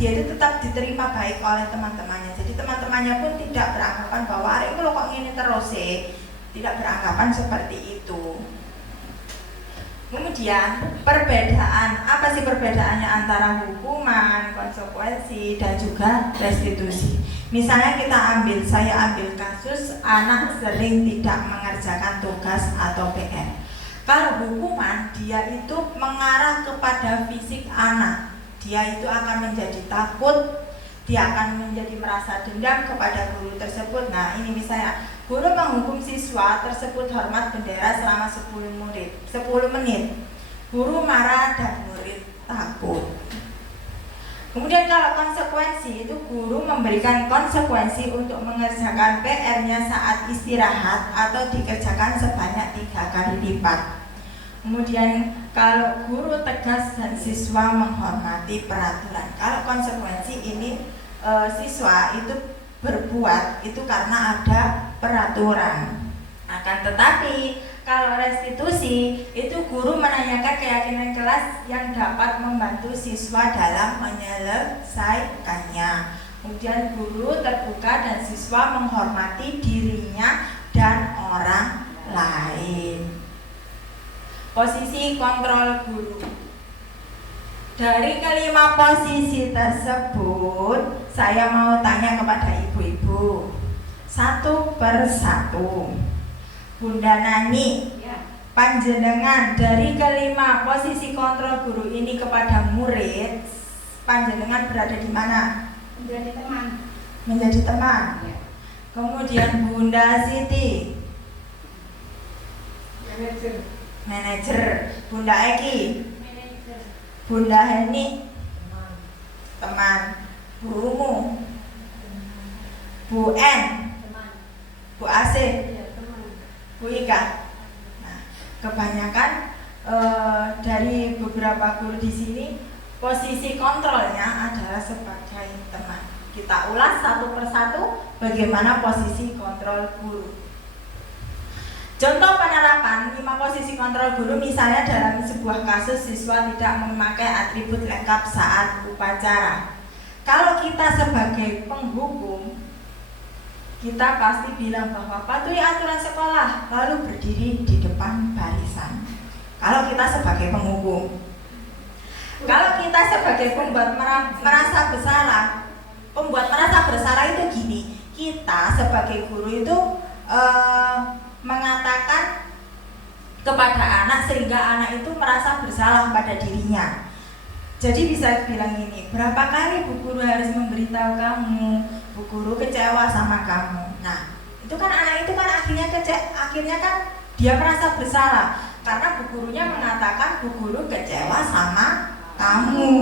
dia itu tetap diterima baik oleh teman-temannya. Jadi teman-temannya pun tidak beranggapan bahwa hari itu lo kok ngene terus tidak beranggapan seperti itu. Kemudian perbedaan, apa sih perbedaannya antara hukuman, konsekuensi, dan juga restitusi? Misalnya saya ambil kasus anak sering tidak mengerjakan tugas atau PR. Kalau hukuman, dia itu mengarah kepada fisik anak. Dia itu akan menjadi takut, dia akan menjadi merasa dendam kepada guru tersebut. Nah, ini misalnya guru menghukum siswa tersebut hormat bendera selama 10 menit. Guru marah dan murid takut. Kemudian kalau konsekuensi itu guru memberikan konsekuensi untuk mengerjakan PR-nya saat istirahat atau dikerjakan sebanyak 3 kali lipat. Kemudian kalau guru tegas dan siswa menghormati peraturan. Kalau konsekuensi ini siswa itu berbuat itu karena ada peraturan. Akan tetapi kalau restitusi itu guru menanyakan keyakinan kelas yang dapat membantu siswa dalam menyelesaikannya. Kemudian guru terbuka dan siswa menghormati dirinya dan orang lain. Posisi kontrol guru. Dari kelima posisi tersebut, saya mau tanya kepada ibu-ibu satu persatu. Bunda Nani, panjenengan dari kelima posisi kontrol guru ini kepada murid, panjenengan berada di mana? Menjadi teman. Menjadi teman. Ya. Kemudian Bunda Siti, manajer. Bunda Eki, Manajer. Bunda Heni, teman. Gurumu, Bu N, Teman. Bu Asih, Ya, teman. Bu Ika. Nah, kebanyakan dari beberapa guru di sini posisi kontrolnya adalah sebagai teman. Kita ulas satu persatu bagaimana posisi kontrol guru. Contoh penerapan 5 posisi kontrol guru, misalnya dalam sebuah kasus siswa tidak memakai atribut lengkap saat upacara. Kalau kita sebagai penghukum, kita pasti bilang bahwa patuhi aturan sekolah, lalu berdiri di depan barisan. Kalau kita sebagai penghukum. Kalau kita sebagai pembuat merasa bersalah, itu gini, kita sebagai guru itu mengatakan kepada anak sehingga anak itu merasa bersalah pada dirinya. Jadi bisa bilang gini, berapa kali Bu Guru harus memberitahu kamu, Bu Guru kecewa sama kamu. Nah, itu kan anak itu kan akhirnya kan dia merasa bersalah karena Bu Gurunya mengatakan Bu Guru kecewa sama kamu.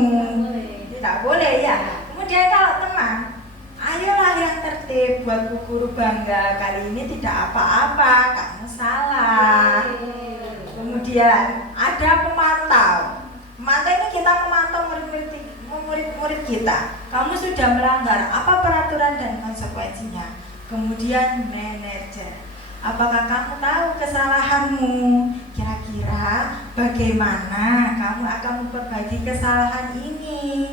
Tidak boleh ya. Kemudian kalau teman, ayolah yang tertib, buat Bu Guru bangga, kali ini tidak apa-apa, kamu salah. Kemudian ada pemantau. Pemantau ini kita memantau murid-murid kita. Kamu sudah melanggar, apa peraturan dan konsekuensinya? Kemudian manajer, apakah kamu tahu kesalahanmu? Kira-kira bagaimana kamu akan memperbaiki kesalahan ini?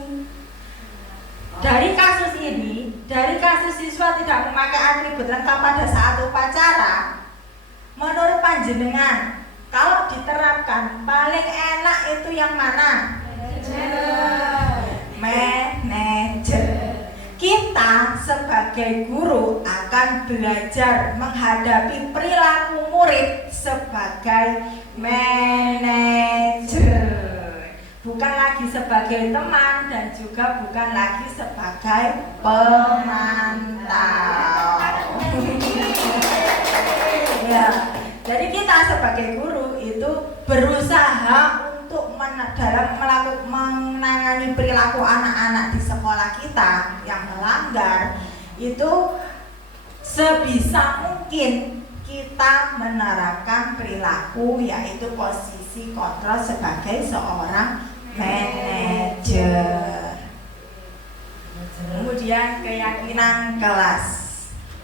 Dari kasus ini, dari kasus siswa tidak memakai atribut lengkap pada saat upacara, menurut panjenengan, kalau diterapkan paling enak itu yang mana? Manajer. Kita sebagai guru akan belajar menghadapi perilaku murid sebagai manajer, bukan lagi sebagai teman dan juga bukan lagi sebagai pemantau. Ya, jadi kita sebagai guru itu berusaha untuk dalam menangani perilaku anak-anak di sekolah kita yang melanggar itu sebisa mungkin kita menerapkan perilaku, yaitu posisi kontrol sebagai seorang manajer. Kemudian keyakinan kelas.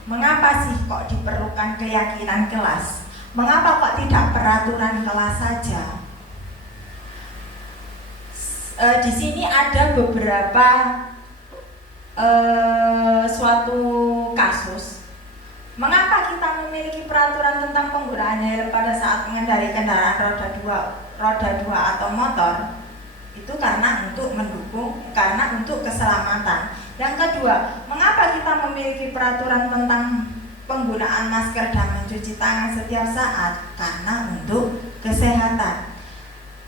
Mengapa sih kok diperlukan keyakinan kelas? Mengapa kok tidak peraturan kelas saja? Di sini ada beberapa suatu kasus. Mengapa kita memiliki peraturan tentang penggunaan helm pada saat mengendarai kendaraan roda 2 atau motor? Itu karena untuk keselamatan. Yang kedua, mengapa kita memiliki peraturan tentang penggunaan masker dan mencuci tangan setiap saat? Karena untuk kesehatan.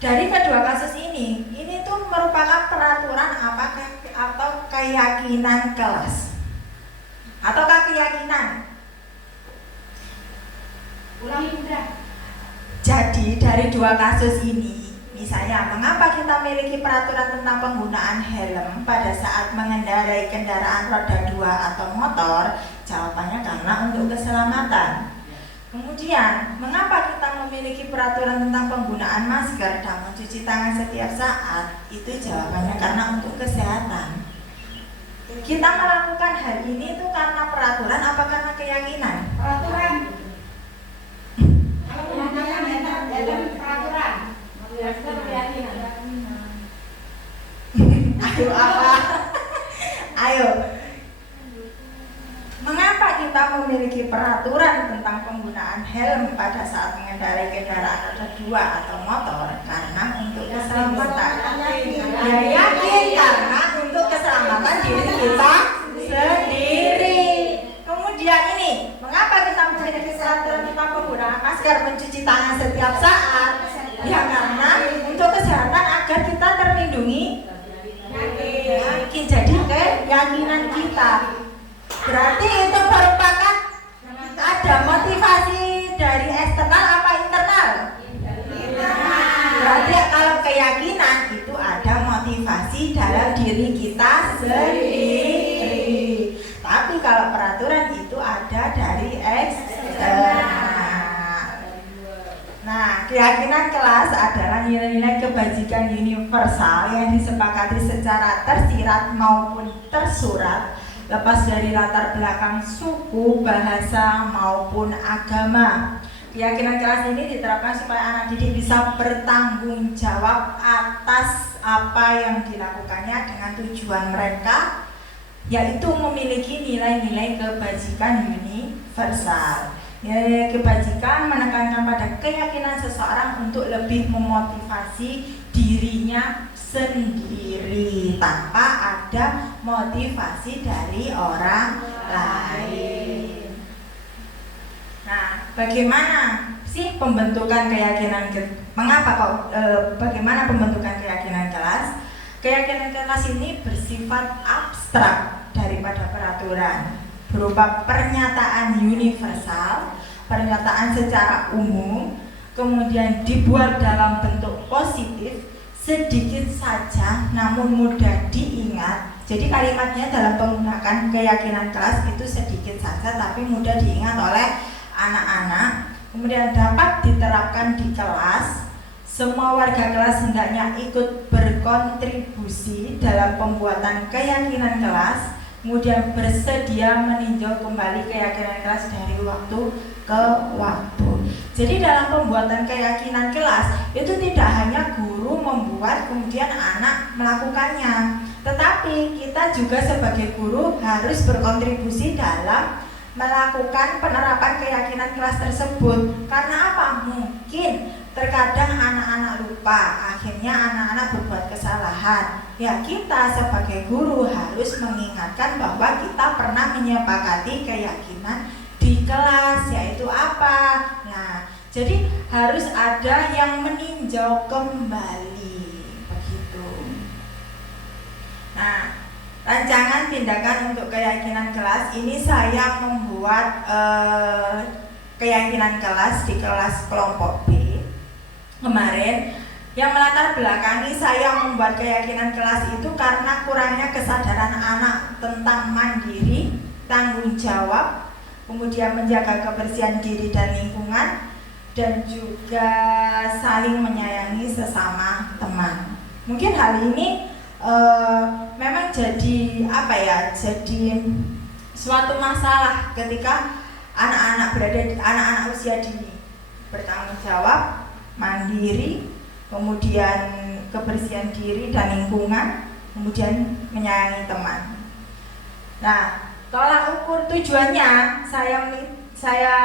Dari kedua kasus ini tuh merupakan peraturan atau keyakinan kelas? Ataukah keyakinan? Ulangi udah. Jadi dari dua kasus ini, misalnya, mengapa kita memiliki peraturan tentang penggunaan helm pada saat mengendarai kendaraan roda 2 atau motor? Jawabannya karena untuk keselamatan. Kemudian, mengapa kita memiliki peraturan tentang penggunaan masker dan mencuci tangan setiap saat? Itu jawabannya karena untuk kesehatan. Kita melakukan hal ini itu karena peraturan apa karena keyakinan? Peraturan. Kalau menggunakan dalam peraturan. Ayo apa? Ayo. Mengapa kita memiliki peraturan tentang penggunaan helm pada saat mengendarai kendaraan roda 2 atau motor? Karena untuk keselamatan. Ya, yakin karena untuk keselamatan diri kita sendiri. Kemudian ini, mengapa kita memiliki peraturan tentang penggunaan masker, mencuci tangan setiap saat? Ya karena untuk kesehatan agar kita terlindungi. Yakin, jadi keyakinan kita. Berarti itu merupakan ada motivasi dari eksternal apa internal? Berarti kalau keyakinan itu ada motivasi dalam diri kita sendiri. Tapi kalau peraturan itu ada dari eksternal. Nah, keyakinan kelas adalah nilai-nilai kebajikan universal yang disepakati secara tersirat maupun tersurat, lepas dari latar belakang suku, bahasa, maupun agama. Keyakinan kelas ini diterapkan supaya anak didik bisa bertanggung jawab atas apa yang dilakukannya dengan tujuan mereka, yaitu memiliki nilai-nilai kebajikan universal. Nilai kebajikan menekankan pada keyakinan seseorang untuk lebih memotivasi dirinya sendiri tanpa ada motivasi dari orang lain. Nah, bagaimana sih pembentukan keyakinan? Bagaimana pembentukan keyakinan kelas? Keyakinan kelas ini bersifat abstrak daripada peraturan, berupa pernyataan universal, pernyataan secara umum, kemudian dibuat dalam bentuk positif, sedikit saja namun mudah diingat. Jadi kalimatnya dalam menggunakan keyakinan kelas itu sedikit saja tapi mudah diingat oleh anak-anak. Kemudian dapat diterapkan di kelas. Semua warga kelas hendaknya ikut berkontribusi dalam pembuatan keyakinan kelas. Kemudian bersedia meninjau kembali keyakinan kelas dari waktu ke waktu. Jadi dalam pembuatan keyakinan kelas itu tidak hanya guru membuat kemudian anak melakukannya, tetapi kita juga sebagai guru harus berkontribusi dalam melakukan penerapan keyakinan kelas tersebut. Karena apa? Mungkin terkadang anak-anak lupa, akhirnya anak-anak berbuat kesalahan. Ya, kita sebagai guru harus mengingatkan bahwa kita pernah menyepakati keyakinan di kelas, yaitu apa? Nah, jadi harus ada yang meninjau kembali, begitu. Nah, rancangan tindakan untuk keyakinan kelas ini saya membuat keyakinan kelas di kelas kelompok B kemarin. Yang melatar belakangi saya membuat keyakinan kelas itu karena kurangnya kesadaran anak tentang mandiri, tanggung jawab, kemudian menjaga kebersihan diri dan lingkungan, dan juga saling menyayangi sesama teman. Mungkin hal ini memang jadi jadi suatu masalah ketika anak-anak usia dini bertanggung jawab, mandiri, kemudian kebersihan diri dan lingkungan, kemudian menyayangi teman. Nah, tolak ukur tujuannya saya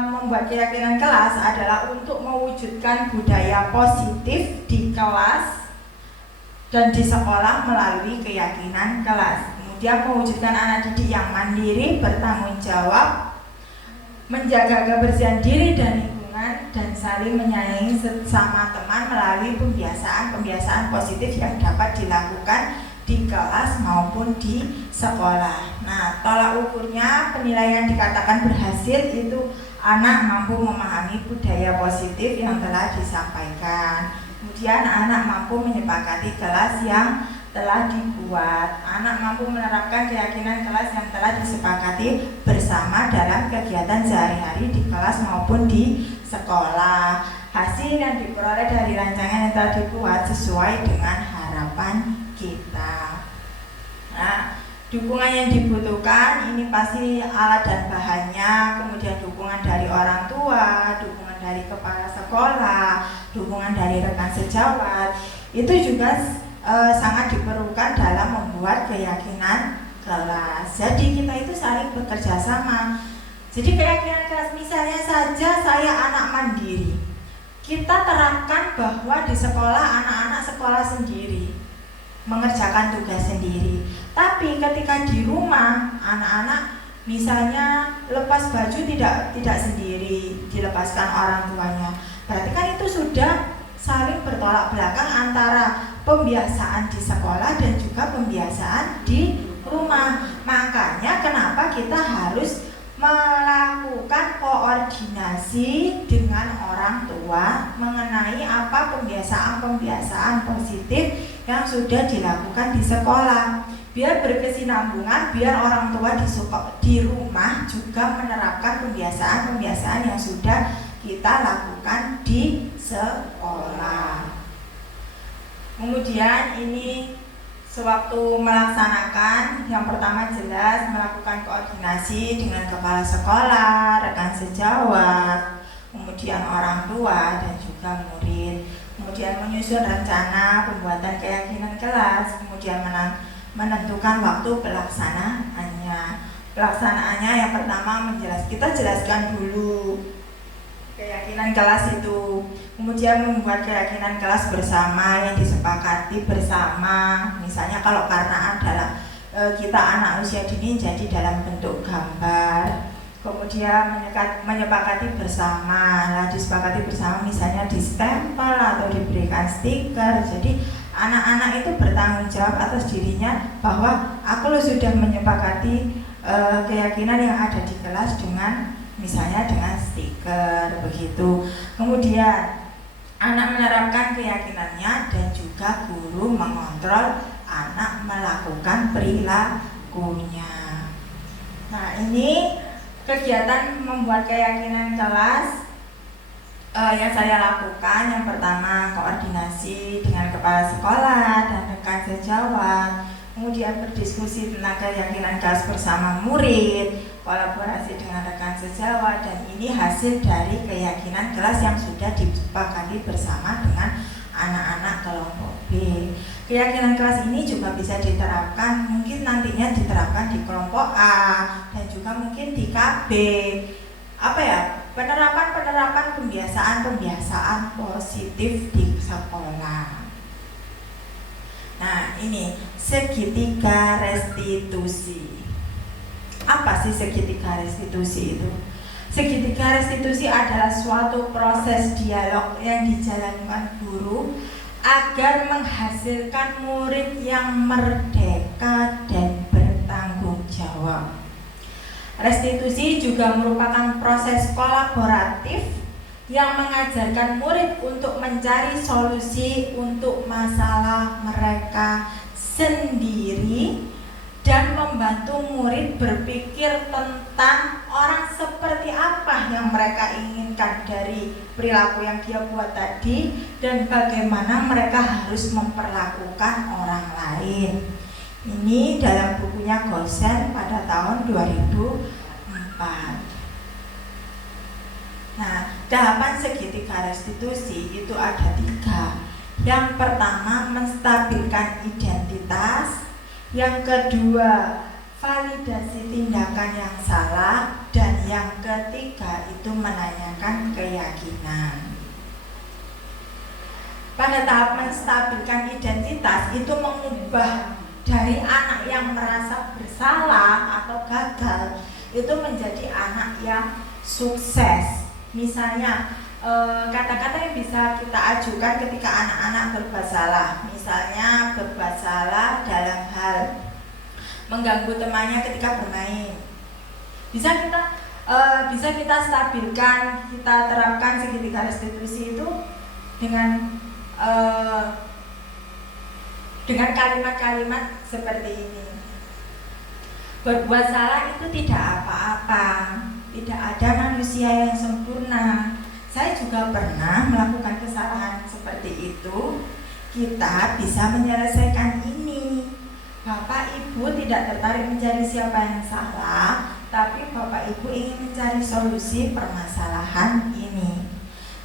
membuat keyakinan kelas adalah untuk mewujudkan budaya positif di kelas dan di sekolah melalui keyakinan kelas. Kemudian mewujudkan anak didik yang mandiri, bertanggung jawab, menjaga kebersihan diri dan lingkungan, dan saling menyayangi sesama teman melalui pembiasaan positif yang dapat dilakukan di kelas maupun di sekolah. Nah, tolak ukurnya penilaian dikatakan berhasil itu anak mampu memahami budaya positif yang telah disampaikan. Kemudian anak mampu menyepakati kelas yang telah dibuat. Anak mampu menerapkan keyakinan kelas yang telah disepakati bersama dalam kegiatan sehari-hari di kelas maupun di sekolah. Hasil yang diperoleh dari rancangan yang telah dibuat sesuai dengan harapan kita. Nah, dukungan yang dibutuhkan ini pasti alat dan bahannya, kemudian dukungan dari orang tua, dukungan dari kepala sekolah, dukungan dari rekan sejawat. Itu juga sangat diperlukan dalam membuat keyakinan kelas. Jadi kita itu saling bekerja sama. Jadi keyakinan kelas, misalnya saja saya anak mandiri, kita terapkan bahwa di sekolah anak-anak sekolah sendiri, mengerjakan tugas sendiri. Tapi ketika di rumah anak-anak misalnya lepas baju tidak sendiri, dilepaskan orang tuanya. Berarti kan itu sudah saling bertolak belakang antara pembiasaan di sekolah dan juga pembiasaan di rumah. Makanya kenapa kita harus melakukan koordinasi dengan orang tua mengenai apa pembiasaan-pembiasaan positif yang sudah dilakukan di sekolah, biar berkesinambungan, biar orang tua di rumah juga menerapkan pembiasaan-pembiasaan yang sudah kita lakukan di sekolah. Kemudian ini sewaktu melaksanakan, yang pertama jelas melakukan koordinasi dengan kepala sekolah, rekan sejawat, kemudian orang tua dan juga murid. Kemudian menyusun rencana pembuatan keyakinan kelas, kemudian menentukan waktu pelaksanaannya. Pelaksanaannya yang pertama kita jelaskan dulu keyakinan kelas itu, kemudian membuat keyakinan kelas bersama yang disepakati bersama. Misalnya kalau karena adalah kita anak usia dini jadi dalam bentuk gambar, kemudian menyepakati bersama. Nah, disepakati bersama misalnya di stempel atau diberikan stiker. Jadi anak-anak itu bertanggung jawab atas dirinya bahwa aku sudah menyepakati keyakinan yang ada di kelas dengan misalnya dengan stiker begitu. Kemudian anak menerapkan keyakinannya dan juga guru mengontrol anak melakukan perilakunya. Nah, ini kegiatan membuat keyakinan kelas yang saya lakukan. Yang pertama koordinasi dengan kepala sekolah dan rekan sejawat, kemudian berdiskusi tentang keyakinan kelas bersama murid, kolaborasi dengan rekan sejawat, dan ini hasil dari keyakinan kelas yang sudah disepakati bersama dengan anak-anak kelompok B. Keyakinan kelas ini juga bisa diterapkan, mungkin nantinya diterapkan di kelompok A dan juga mungkin di KB. Penerapan pembiasaan positif di sekolah. Nah, ini segitiga restitusi. Apa sih segitiga restitusi itu? Segitiga restitusi adalah suatu proses dialog yang dijalankan guru agar menghasilkan murid yang merdeka dan bertanggung jawab. Restitusi juga merupakan proses kolaboratif yang mengajarkan murid untuk mencari solusi untuk masalah mereka sendiri dan membantu murid berpikir tentang orang seperti apa yang mereka inginkan dari perilaku yang dia buat tadi dan bagaimana mereka harus memperlakukan orang lain. Ini dalam bukunya Gosen pada tahun 2004. Nah, tahapan segitiga restitusi itu ada 3. Yang pertama, menstabilkan identitas. Yang kedua, validasi tindakan yang salah. Dan yang ketiga, itu menanyakan keyakinan. Pada tahap menstabilkan identitas, itu mengubah dari anak yang merasa bersalah atau gagal, itu menjadi anak yang sukses. Misalnya kata-kata yang bisa kita ajukan ketika anak-anak berbuat salah. Misalnya berbuat salah dalam hal mengganggu temannya ketika bermain. Bisa kita stabilkan, kita terapkan segitiga restitusi itu dengan kalimat-kalimat seperti ini. Berbuat salah itu tidak apa-apa. Tidak ada manusia yang sempurna. Saya juga pernah melakukan kesalahan seperti itu. Kita bisa menyelesaikan ini. Bapak Ibu tidak tertarik mencari siapa yang salah, tapi Bapak Ibu ingin mencari solusi permasalahan ini.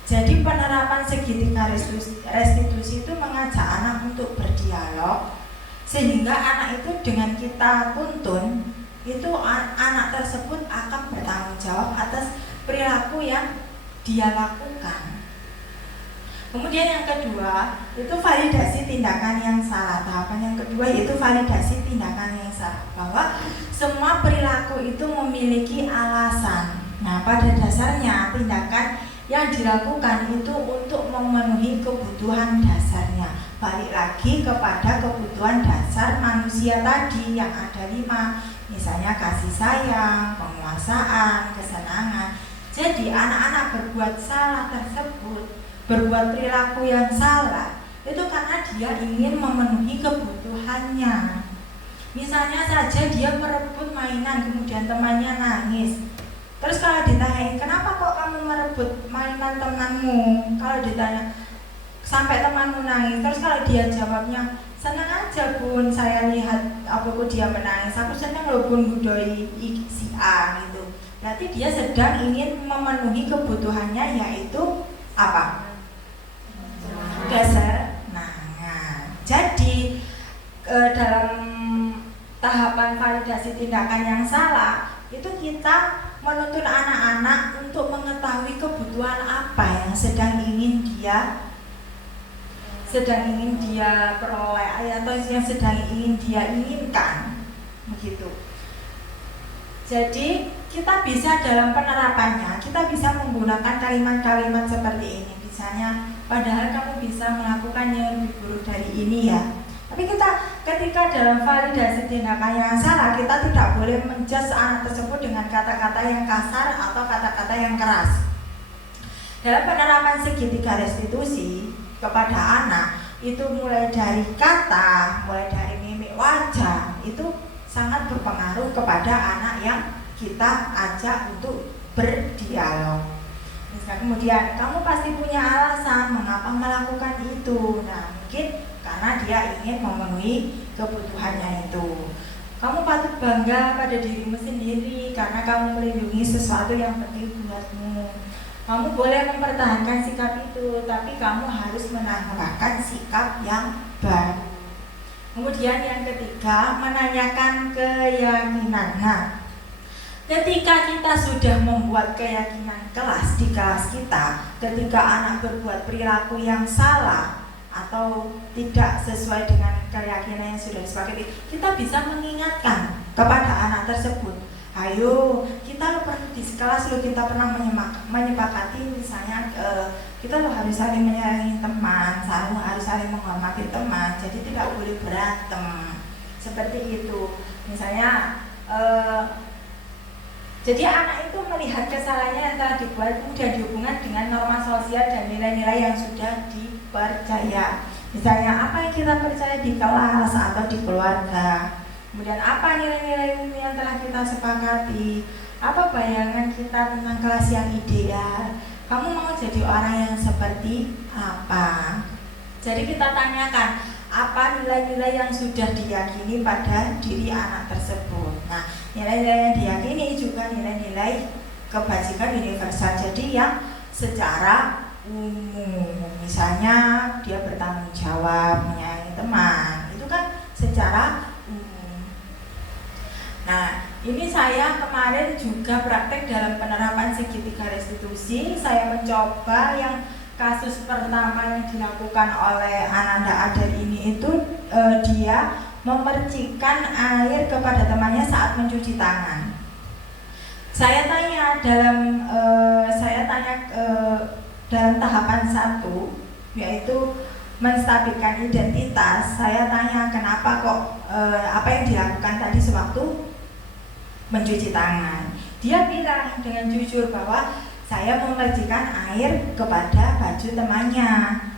Jadi penerapan segitiga restitusi itu mengajak anak untuk berdialog, sehingga anak itu dengan kita tuntun, itu anak tersebut akan bertanggung jawab atas perilaku yang dia lakukan. Kemudian yang kedua, itu validasi tindakan yang salah. Tahapan yang kedua yaitu validasi tindakan yang salah, bahwa semua perilaku itu memiliki alasan. Nah, pada dasarnya tindakan yang dilakukan itu untuk memenuhi kebutuhan dasarnya. Balik lagi kepada kebutuhan dasar manusia tadi yang ada 5. Misalnya kasih sayang, penguasaan, kesenangan. Jadi anak-anak berbuat salah tersebut, berbuat perilaku yang salah, itu karena dia ingin memenuhi kebutuhannya. Misalnya saja dia merebut mainan, kemudian temannya nangis. Terus kalau ditanya, kenapa kok kamu merebut mainan temanmu? Kalau ditanya, sampai temanmu nangis. Terus kalau dia jawabnya, senang aja bun, saya lihat kok dia menangis. Aku senang loh bun ngudoi si A gitu. Berarti dia sedang ingin memenuhi kebutuhannya, yaitu apa? Kesenangan. Jadi dalam tahapan validasi tindakan yang salah, itu kita menuntun anak-anak untuk mengetahui kebutuhan apa yang sedang ingin dia peroleh atau yang sedang ingin dia inginkan, begitu. Jadi kita bisa dalam penerapannya, kita bisa menggunakan kalimat-kalimat seperti ini. Misalnya, padahal kamu bisa melakukan yang lebih buruk dari ini ya. Tapi kita ketika dalam validasi tindakan yang salah, kita tidak boleh menjudge anak tersebut dengan kata-kata yang kasar atau kata-kata yang keras. Dalam penerapan segitiga restitusi kepada anak, itu mulai dari kata, mulai dari mimik wajah, itu sangat berpengaruh kepada anak yang kita ajak untuk berdialog. Misalnya kemudian, kamu pasti punya alasan mengapa melakukan itu. Nah, mungkin karena dia ingin memenuhi kebutuhannya itu. Kamu patut bangga pada dirimu sendiri karena kamu melindungi sesuatu yang penting buatmu. Kamu boleh mempertahankan sikap itu, tapi kamu harus menambahkan sikap yang baru. Kemudian yang ketiga, menanyakan keyakinan. Nah, ketika kita sudah membuat keyakinan di kelas kita, ketika anak berbuat perilaku yang salah atau tidak sesuai dengan keyakinan yang sudah disepakati, kita bisa mengingatkan kepada anak tersebut, ayo kita di kelas kita pernah menyepakati misalnya kita harus saling menyayangi teman, harus saling menghormati teman, jadi tidak boleh berantem seperti itu. Misalnya Jadi anak itu melihat kesalahannya yang telah dibuat kemudian dihubungkan dengan norma sosial dan nilai-nilai yang sudah dipercaya. Misalnya apa yang kita percaya di kelas atau di keluarga. Kemudian apa nilai-nilai umum yang telah kita sepakati. Apa bayangan kita tentang kelas yang ideal. Kamu mau jadi orang yang seperti apa? Jadi kita tanyakan apa nilai-nilai yang sudah diyakini pada diri anak tersebut. Nah, nilai-nilai yang diyakini juga nilai-nilai kebajikan universal. Jadi yang secara umum, misalnya dia bertanggung jawab, menyayangi teman, itu kan secara umum. Nah, ini saya kemarin juga praktek dalam penerapan segitiga restitusi. Saya mencoba yang kasus pertama yang dilakukan oleh Ananda Adar ini itu dia memercikan air kepada temannya saat mencuci tangan. Saya tanya dalam tahapan 1 yaitu menstabilkan identitas. Saya tanya kenapa kok apa yang dilakukan tadi sewaktu mencuci tangan. Dia bilang dengan jujur bahwa saya memercikan air kepada baju temannya.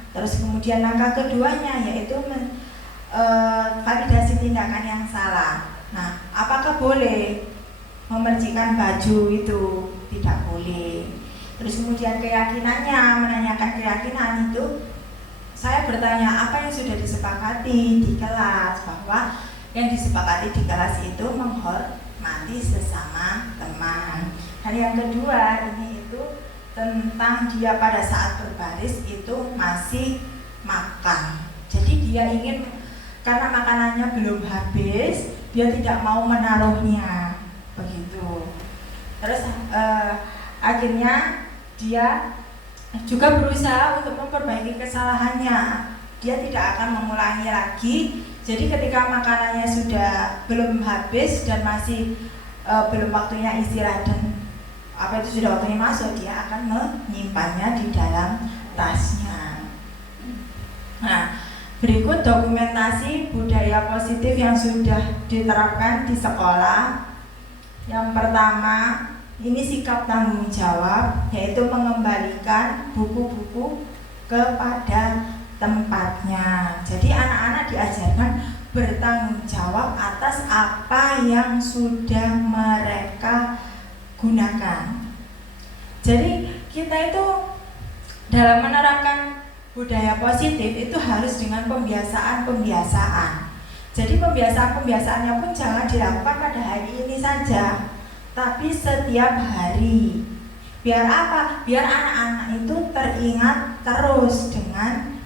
Terus kemudian langkah keduanya yaitu validasi tindakan yang salah. Nah, apakah boleh memercikan baju itu? Tidak boleh. Terus kemudian keyakinannya, menanyakan keyakinan itu, saya bertanya apa yang sudah disepakati di kelas, bahwa yang disepakati di kelas itu menghormati sesama teman. Dan yang kedua ini itu tentang dia pada saat berbaris itu masih makan. Jadi dia ingin, karena makanannya belum habis, dia tidak mau menaruhnya, begitu. Terus akhirnya dia juga berusaha untuk memperbaiki kesalahannya. Dia tidak akan mengulangi lagi. Jadi ketika makanannya sudah belum habis dan masih belum waktunya istirahat dan apa itu sudah waktunya masuk, dia akan menyimpannya di dalam tasnya. Nah, berikut dokumentasi budaya positif yang sudah diterapkan di sekolah. Yang pertama, ini sikap tanggung jawab, yaitu mengembalikan buku-buku kepada tempatnya. Jadi anak-anak diajarkan bertanggung jawab atas apa yang sudah mereka gunakan. Jadi kita itu dalam menerapkan budaya positif itu harus dengan pembiasaan. Jadi pembiasaan-pembiasaannya pun jangan dilakukan pada hari ini saja, tapi setiap hari. Biar apa? Biar anak-anak itu teringat terus dengan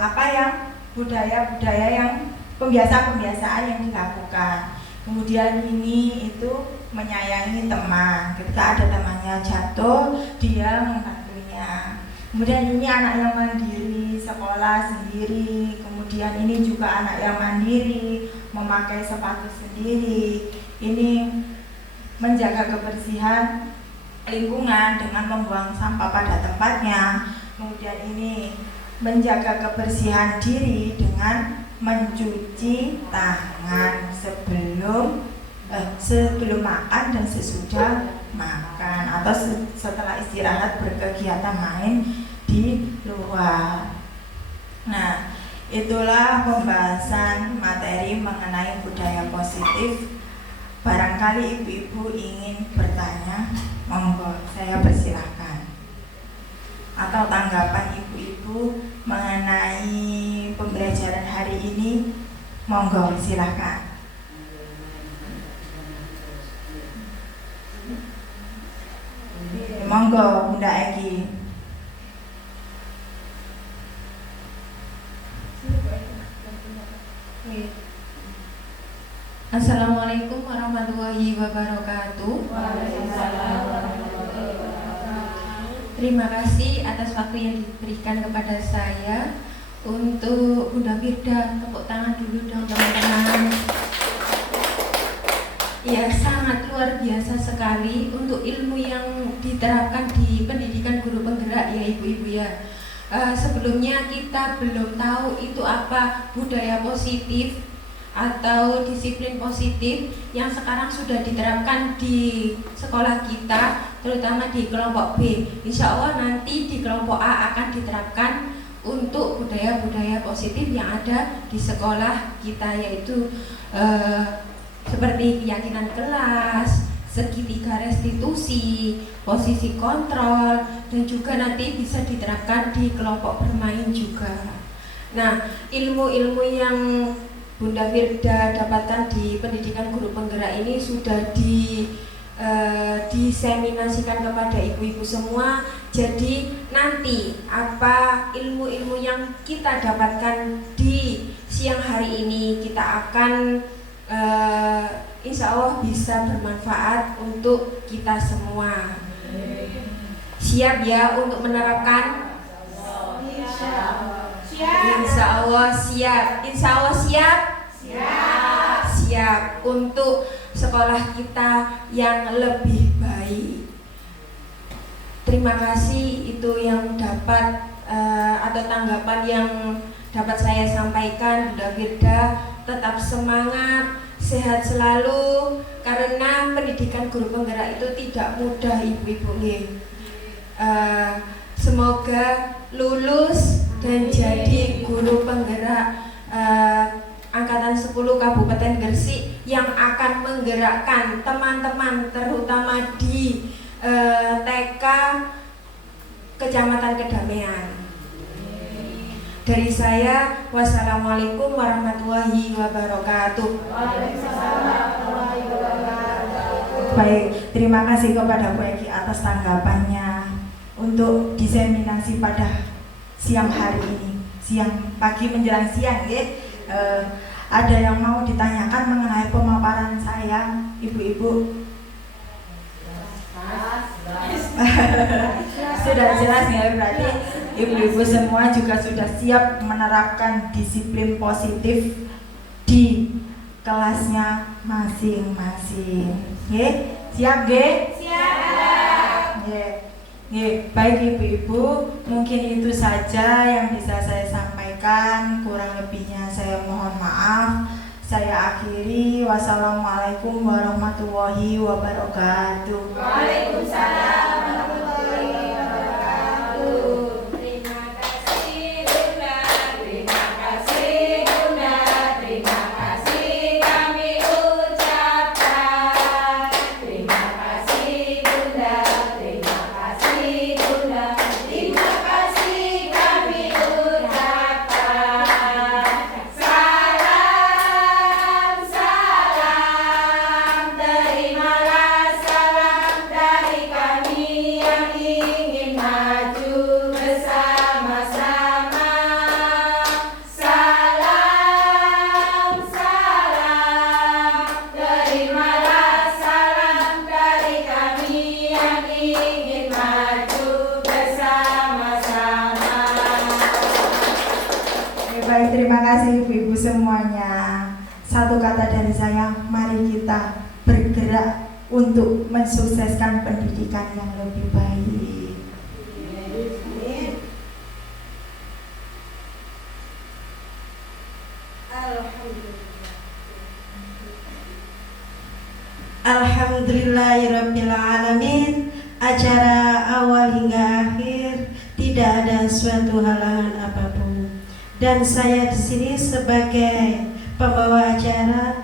apa yang budaya-budaya yang pembiasaan-pembiasaan yang dilakukan. Kemudian ini itu menyayangi teman. Ketika ada temannya jatuh, dia membantunya. Kemudian ini anak yang mandiri, sekolah sendiri. Kemudian ini juga anak yang mandiri, memakai sepatu sendiri. Ini menjaga kebersihan lingkungan dengan membuang sampah pada tempatnya. Kemudian ini menjaga kebersihan diri dengan mencuci tangan sebelum makan dan sesudah makan atau setelah istirahat berkegiatan main di luar. Nah, itulah pembahasan materi mengenai budaya positif. Barangkali ibu-ibu ingin bertanya, monggo saya persilahkan. Atau tanggapan ibu-ibu mengenai pembelajaran hari ini, monggo silahkan. Monggo Bunda Egi. Assalamualaikum warahmatullahi wabarakatuh. Terima kasih atas waktu yang diberikan kepada saya. Untuk Bunda Firda, tepuk tangan dulu dong teman-teman. Ya, sangat luar biasa sekali untuk ilmu yang diterapkan di pendidikan guru penggerak ya ibu-ibu ya. Sebelumnya kita belum tahu itu apa budaya positif, atau disiplin positif yang sekarang sudah diterapkan di sekolah kita, terutama di kelompok B. Insya Allah nanti di kelompok A akan diterapkan untuk budaya-budaya positif yang ada di sekolah kita, yaitu seperti keyakinan kelas, segitiga restitusi, posisi kontrol, dan juga nanti bisa diterapkan di kelompok bermain juga. Nah, ilmu-ilmu yang Bunda Firda dapatkan di pendidikan guru penggerak ini sudah diseminasikan kepada ibu-ibu semua. Jadi nanti apa ilmu-ilmu yang kita dapatkan di siang hari ini kita akan insya Allah bisa bermanfaat untuk kita semua. Siap ya untuk menerapkan? Insya Allah siap. Insya Allah siap? Siap untuk sekolah kita yang lebih baik. Terima kasih, itu yang dapat atau tanggapan yang dapat saya sampaikan. Bunda Firda tetap semangat, sehat selalu, karena pendidikan guru penggerak itu tidak mudah ibu-ibu. Semoga lulus dan jadi guru penggerak Angkatan 10 Kabupaten Gresik yang akan menggerakkan teman-teman terutama di TK Kecamatan Kedamaian. Dari saya, wassalamualaikum warahmatullahi wabarakatuh. Baik, terima kasih kepada Bu Eki atas tanggapannya untuk diseminasi pada siang hari ini, siang pagi menjelang siang ya. Ada yang mau ditanyakan mengenai pemaparan saya, ibu-ibu? Sudah jelas ya, berarti ibu-ibu semua juga sudah siap menerapkan disiplin positif di kelasnya masing-masing. Siap, Ge? Siap. Baik ibu-ibu, mungkin itu saja yang bisa saya sampaikan. Kurang lebihnya saya mohon maaf. Saya akhiri. Wassalamualaikum warahmatullahi wabarakatuh. Waalaikumsalam warahmatullahi wabarakatuh. Terima kasih Bunda, terima kasih Bunda, terima kasih kami ucapkan. Terima kasih Bunda, terima kasih Bunda, terima kasih kami ucapkan. Salam, salam, terimalah salam dari kami yang ingin maju bersama-sama. Salam, salam, terimalah salam dari kami yang ingin maju bersama-sama. Baik, terima kasih ibu-ibu semuanya. Satu kata dari saya, mari kita bergerak untuk mensukseskan pendidikan yang lebih baik. Alhamdulillahirabbil alamin. Acara awal hingga akhir tidak ada suatu halangan apapun. Dan saya di sini sebagai pembawa acara.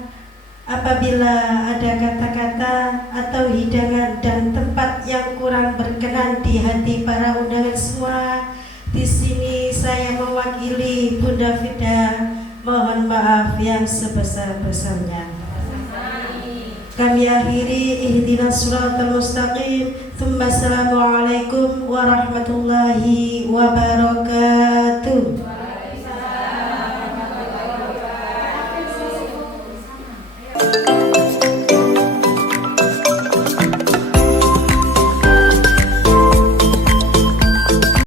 Apabila ada kata-kata atau hidangan dan tempat yang kurang berkenan di hati para undangan semua, di sini saya mewakili Bunda Firda mohon maaf yang sebesar-besarnya. Kami akhiri, ihdinas siratal mustaqim. Tsumma assalamualaikum warahmatullahi wabarakatuh.